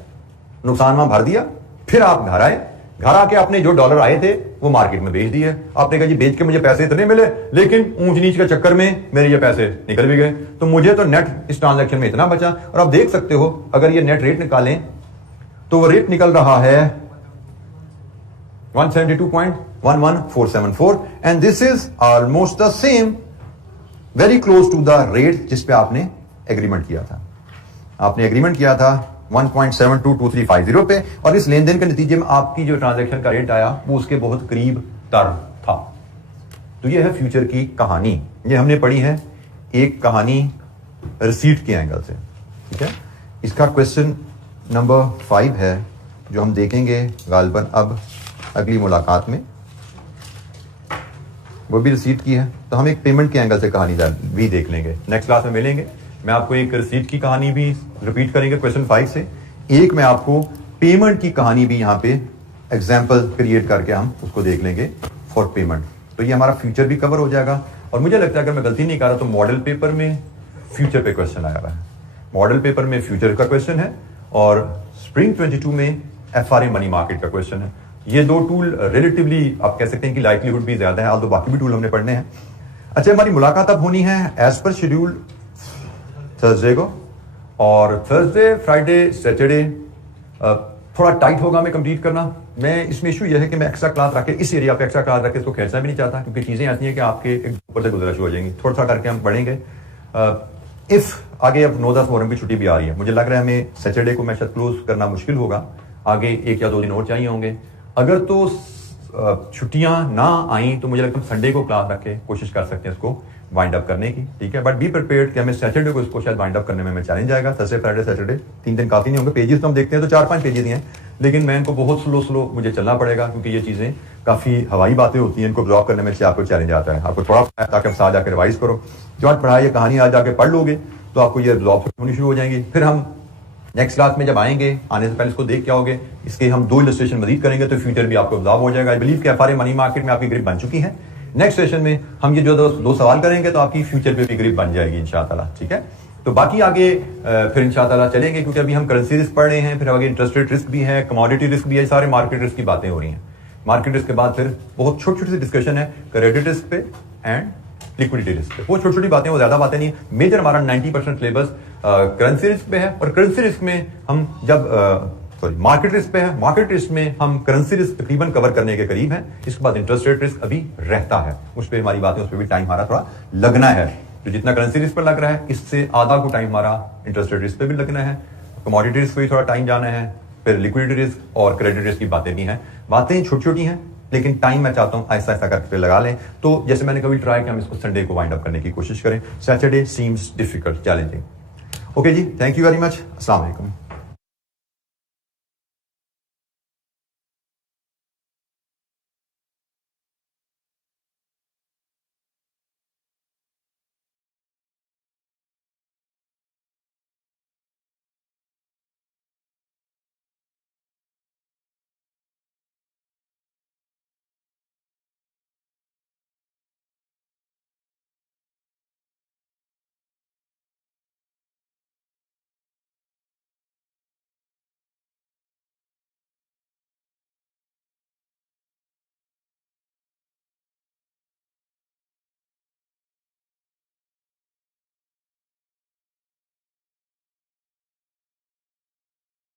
नुकसान वहां भर दिया, फिर आप घर आए, घर आके आपने जो डॉलर आए थे वो मार्केट में बेच दिए. आपने कहा जी बेच के मुझे पैसे इतने मिले, लेकिन ऊंच नीच के चक्कर में मेरे ये पैसे निकल भी गए, तो मुझे तो नेट इस ट्रांजैक्शन में इतना बचा. और आप देख सकते हो अगर ये नेट रेट निकालें तो वो रेट निकल रहा है 172.11474 and this is almost the same, very close to the rate जिस पे आपने एग्रीमेंट किया था. आपने एग्रीमेंट किया था 1.722350 पे, और इस लेन देन के नतीजे में आपकी जो ट्रांजैक्शन का रेट आया वो उसके बहुत करीब तर था। तो ये है फ्यूचर की कहानी। ये हमने पढ़ी है एक कहानी रिसीट के एंगल से, ठीक है। इसका क्वेश्चन नंबर 5 है जो हम देखेंगे गालिबन अब अगली मुलाकात में, वो भी रिसीट की है। तो हम एक पेमेंट के एंगल से कहानी भी देख लेंगे। नेक्स्ट क्लास में मिलेंगे, मैं आपको एक रिसीट की कहानी भी रिपीट करेंगे क्वेश्चन 5 से, एक मैं आपको पेमेंट की कहानी भी यहाँ पे एग्जाम्पल क्रिएट करके हम उसको देख लेंगे फॉर पेमेंट। तो ये हमारा फ्यूचर भी कवर हो जाएगा। और मुझे लगता है अगर मैं गलती नहीं कर रहा तो मॉडल पेपर में फ्यूचर पे क्वेश्चन आया हुआ है, मॉडल पेपर में फ्यूचर का क्वेश्चन है और स्प्रिंग 22 में FRA मनी मार्केट का क्वेश्चन है। ये दो टूल रिलेटिवली आप कह सकते हैं कि लाइक्लीहुड भी ज्यादा है, आल्दो बाकी भी टूल हमने पढ़ने हैं। अच्छा, हमारी मुलाकात अब होनी है एज पर शेड्यूल थर्सडे को, और थर्सडे फ्राइडे सैटरडे थोड़ा टाइट होगा हमें कंप्लीट करना। मैं इसमें इशू यह है कि मैं एक्स्ट्रा क्लास रखे इस एरिया पे एक्स्ट्रा क्लास रखे इसको खेलना भी नहीं चाहता, क्योंकि चीजें ऐसी हैं कि आपके ऊपर से गुजरा शुरू हो जाएंगी। थोड़ा सा करके हम पढ़ेंगे। इफ आगे अब 9-10 मुहर्रम की छुट्टी भी आ रही है, मुझे लग रहा है हमें सैटरडे को मैं शायद क्लोज करना मुश्किल होगा, आगे 1 या 2 दिन और चाहिए होंगे। अगर तो छुट्टियां ना आई तो मुझे लगता है संडे को क्लास रख के कोशिश कर सकते हैं इसको वाइंड अप करने की, ठीक है। बट बी प्रिपेयर्ड कि हमें सैटरडे को इसको शायद वाइंड अप करने में चैलेंज आएगा। थर्सडे फ्राइडे सैटरडे 3 दिन काफी नहीं होंगे। पेजेस तो हम देखते हैं तो 4-5 पेजेस ही हैं, लेकिन मैं इनको बहुत स्लो मुझे चलना पड़ेगा, क्योंकि ये चीजें काफी हवाई बातें होती हैं, इनको ब्लॉक करने में से आपको चैलेंज आता है। आपको थोड़ा ताकि आप साथ जाकर रिवाइज करो, जो आज पढ़ाई ये कहानी आज जाके पढ़ लोगे तो आपको ये ब्लॉक होनी शुरू हो जाएंगी। फिर हम नेक्स्ट क्लास में जब आएंगे, आने से पहले इसको देख के आओगे, इसके हम 2 इलस्ट्रेशन मजीद करेंगे तो फ्यूचर भी आपको ऑब्जर्व हो जाएगा। आई बिलीव कि FRA मनी मार्केट में आपकी ग्रिप बन चुकी है। नेक्स्ट सेशन में हम ये जो 2 सवाल करेंगे तो आपकी फ्यूचर पे भी ग्रिप बन जाएगी इंशाअल्लाह, ठीक है। तो बाकी आगे फिर इंशाअल्लाह चलेंगे, क्योंकि अभी हम करेंसी रिस्क पढ़ रहे हैं, फिर आगे इंटरेस्ट रेट रिस्क भी है, कमोडिटी रिस्क भी है, सारे मार्केट रिस्क की बातें हो रही हैं। मार्केट रिस्क के बाद फिर बहुत छोटी सी डिस्कशन है क्रेडिट रिस्क पे एंड लिक्विडिटी रिस्क पे। वो छोटी छोटी बातें, वो ज्यादा बातें नहीं है। मेजर हमारा 90% सिलेबस करेंसी रिस्क पे है, और करेंसी रिस्क में हम जब मार्केट रिस्क पे है, मार्केट रिस्क में हम करेंसी रिस्क तकरीबन कवर करने के करीब है। इसके बाद इंटरेस्ट रेट रिस्क अभी रहता है, उस पर हमारी बातें, उस पर भी टाइम हमारा थोड़ा लगना है। तो जितना करेंसी रिस्क पर लग रहा है इससे आधा को टाइम हमारा इंटरेस्ट रेट रिस्क पे भी लगना है, कमोडिटी रिस्क पे भी थोड़ा टाइम जाना है, फिर लिक्विडिटी रिस्क और क्रेडिट रिस्क की बातें भी हैं। बातें छोटी छोटी हैं, लेकिन टाइम मैं चाहता हूं ऐसा करके लगा लें। तो जैसे मैंने कभी ट्राई किया, हम इसको संडे को वाइंड अप करने की कोशिश करें। Saturday seems difficult, challenging. Okay जी, थैंक यू वेरी मच। अस्सलाम वालेकुम।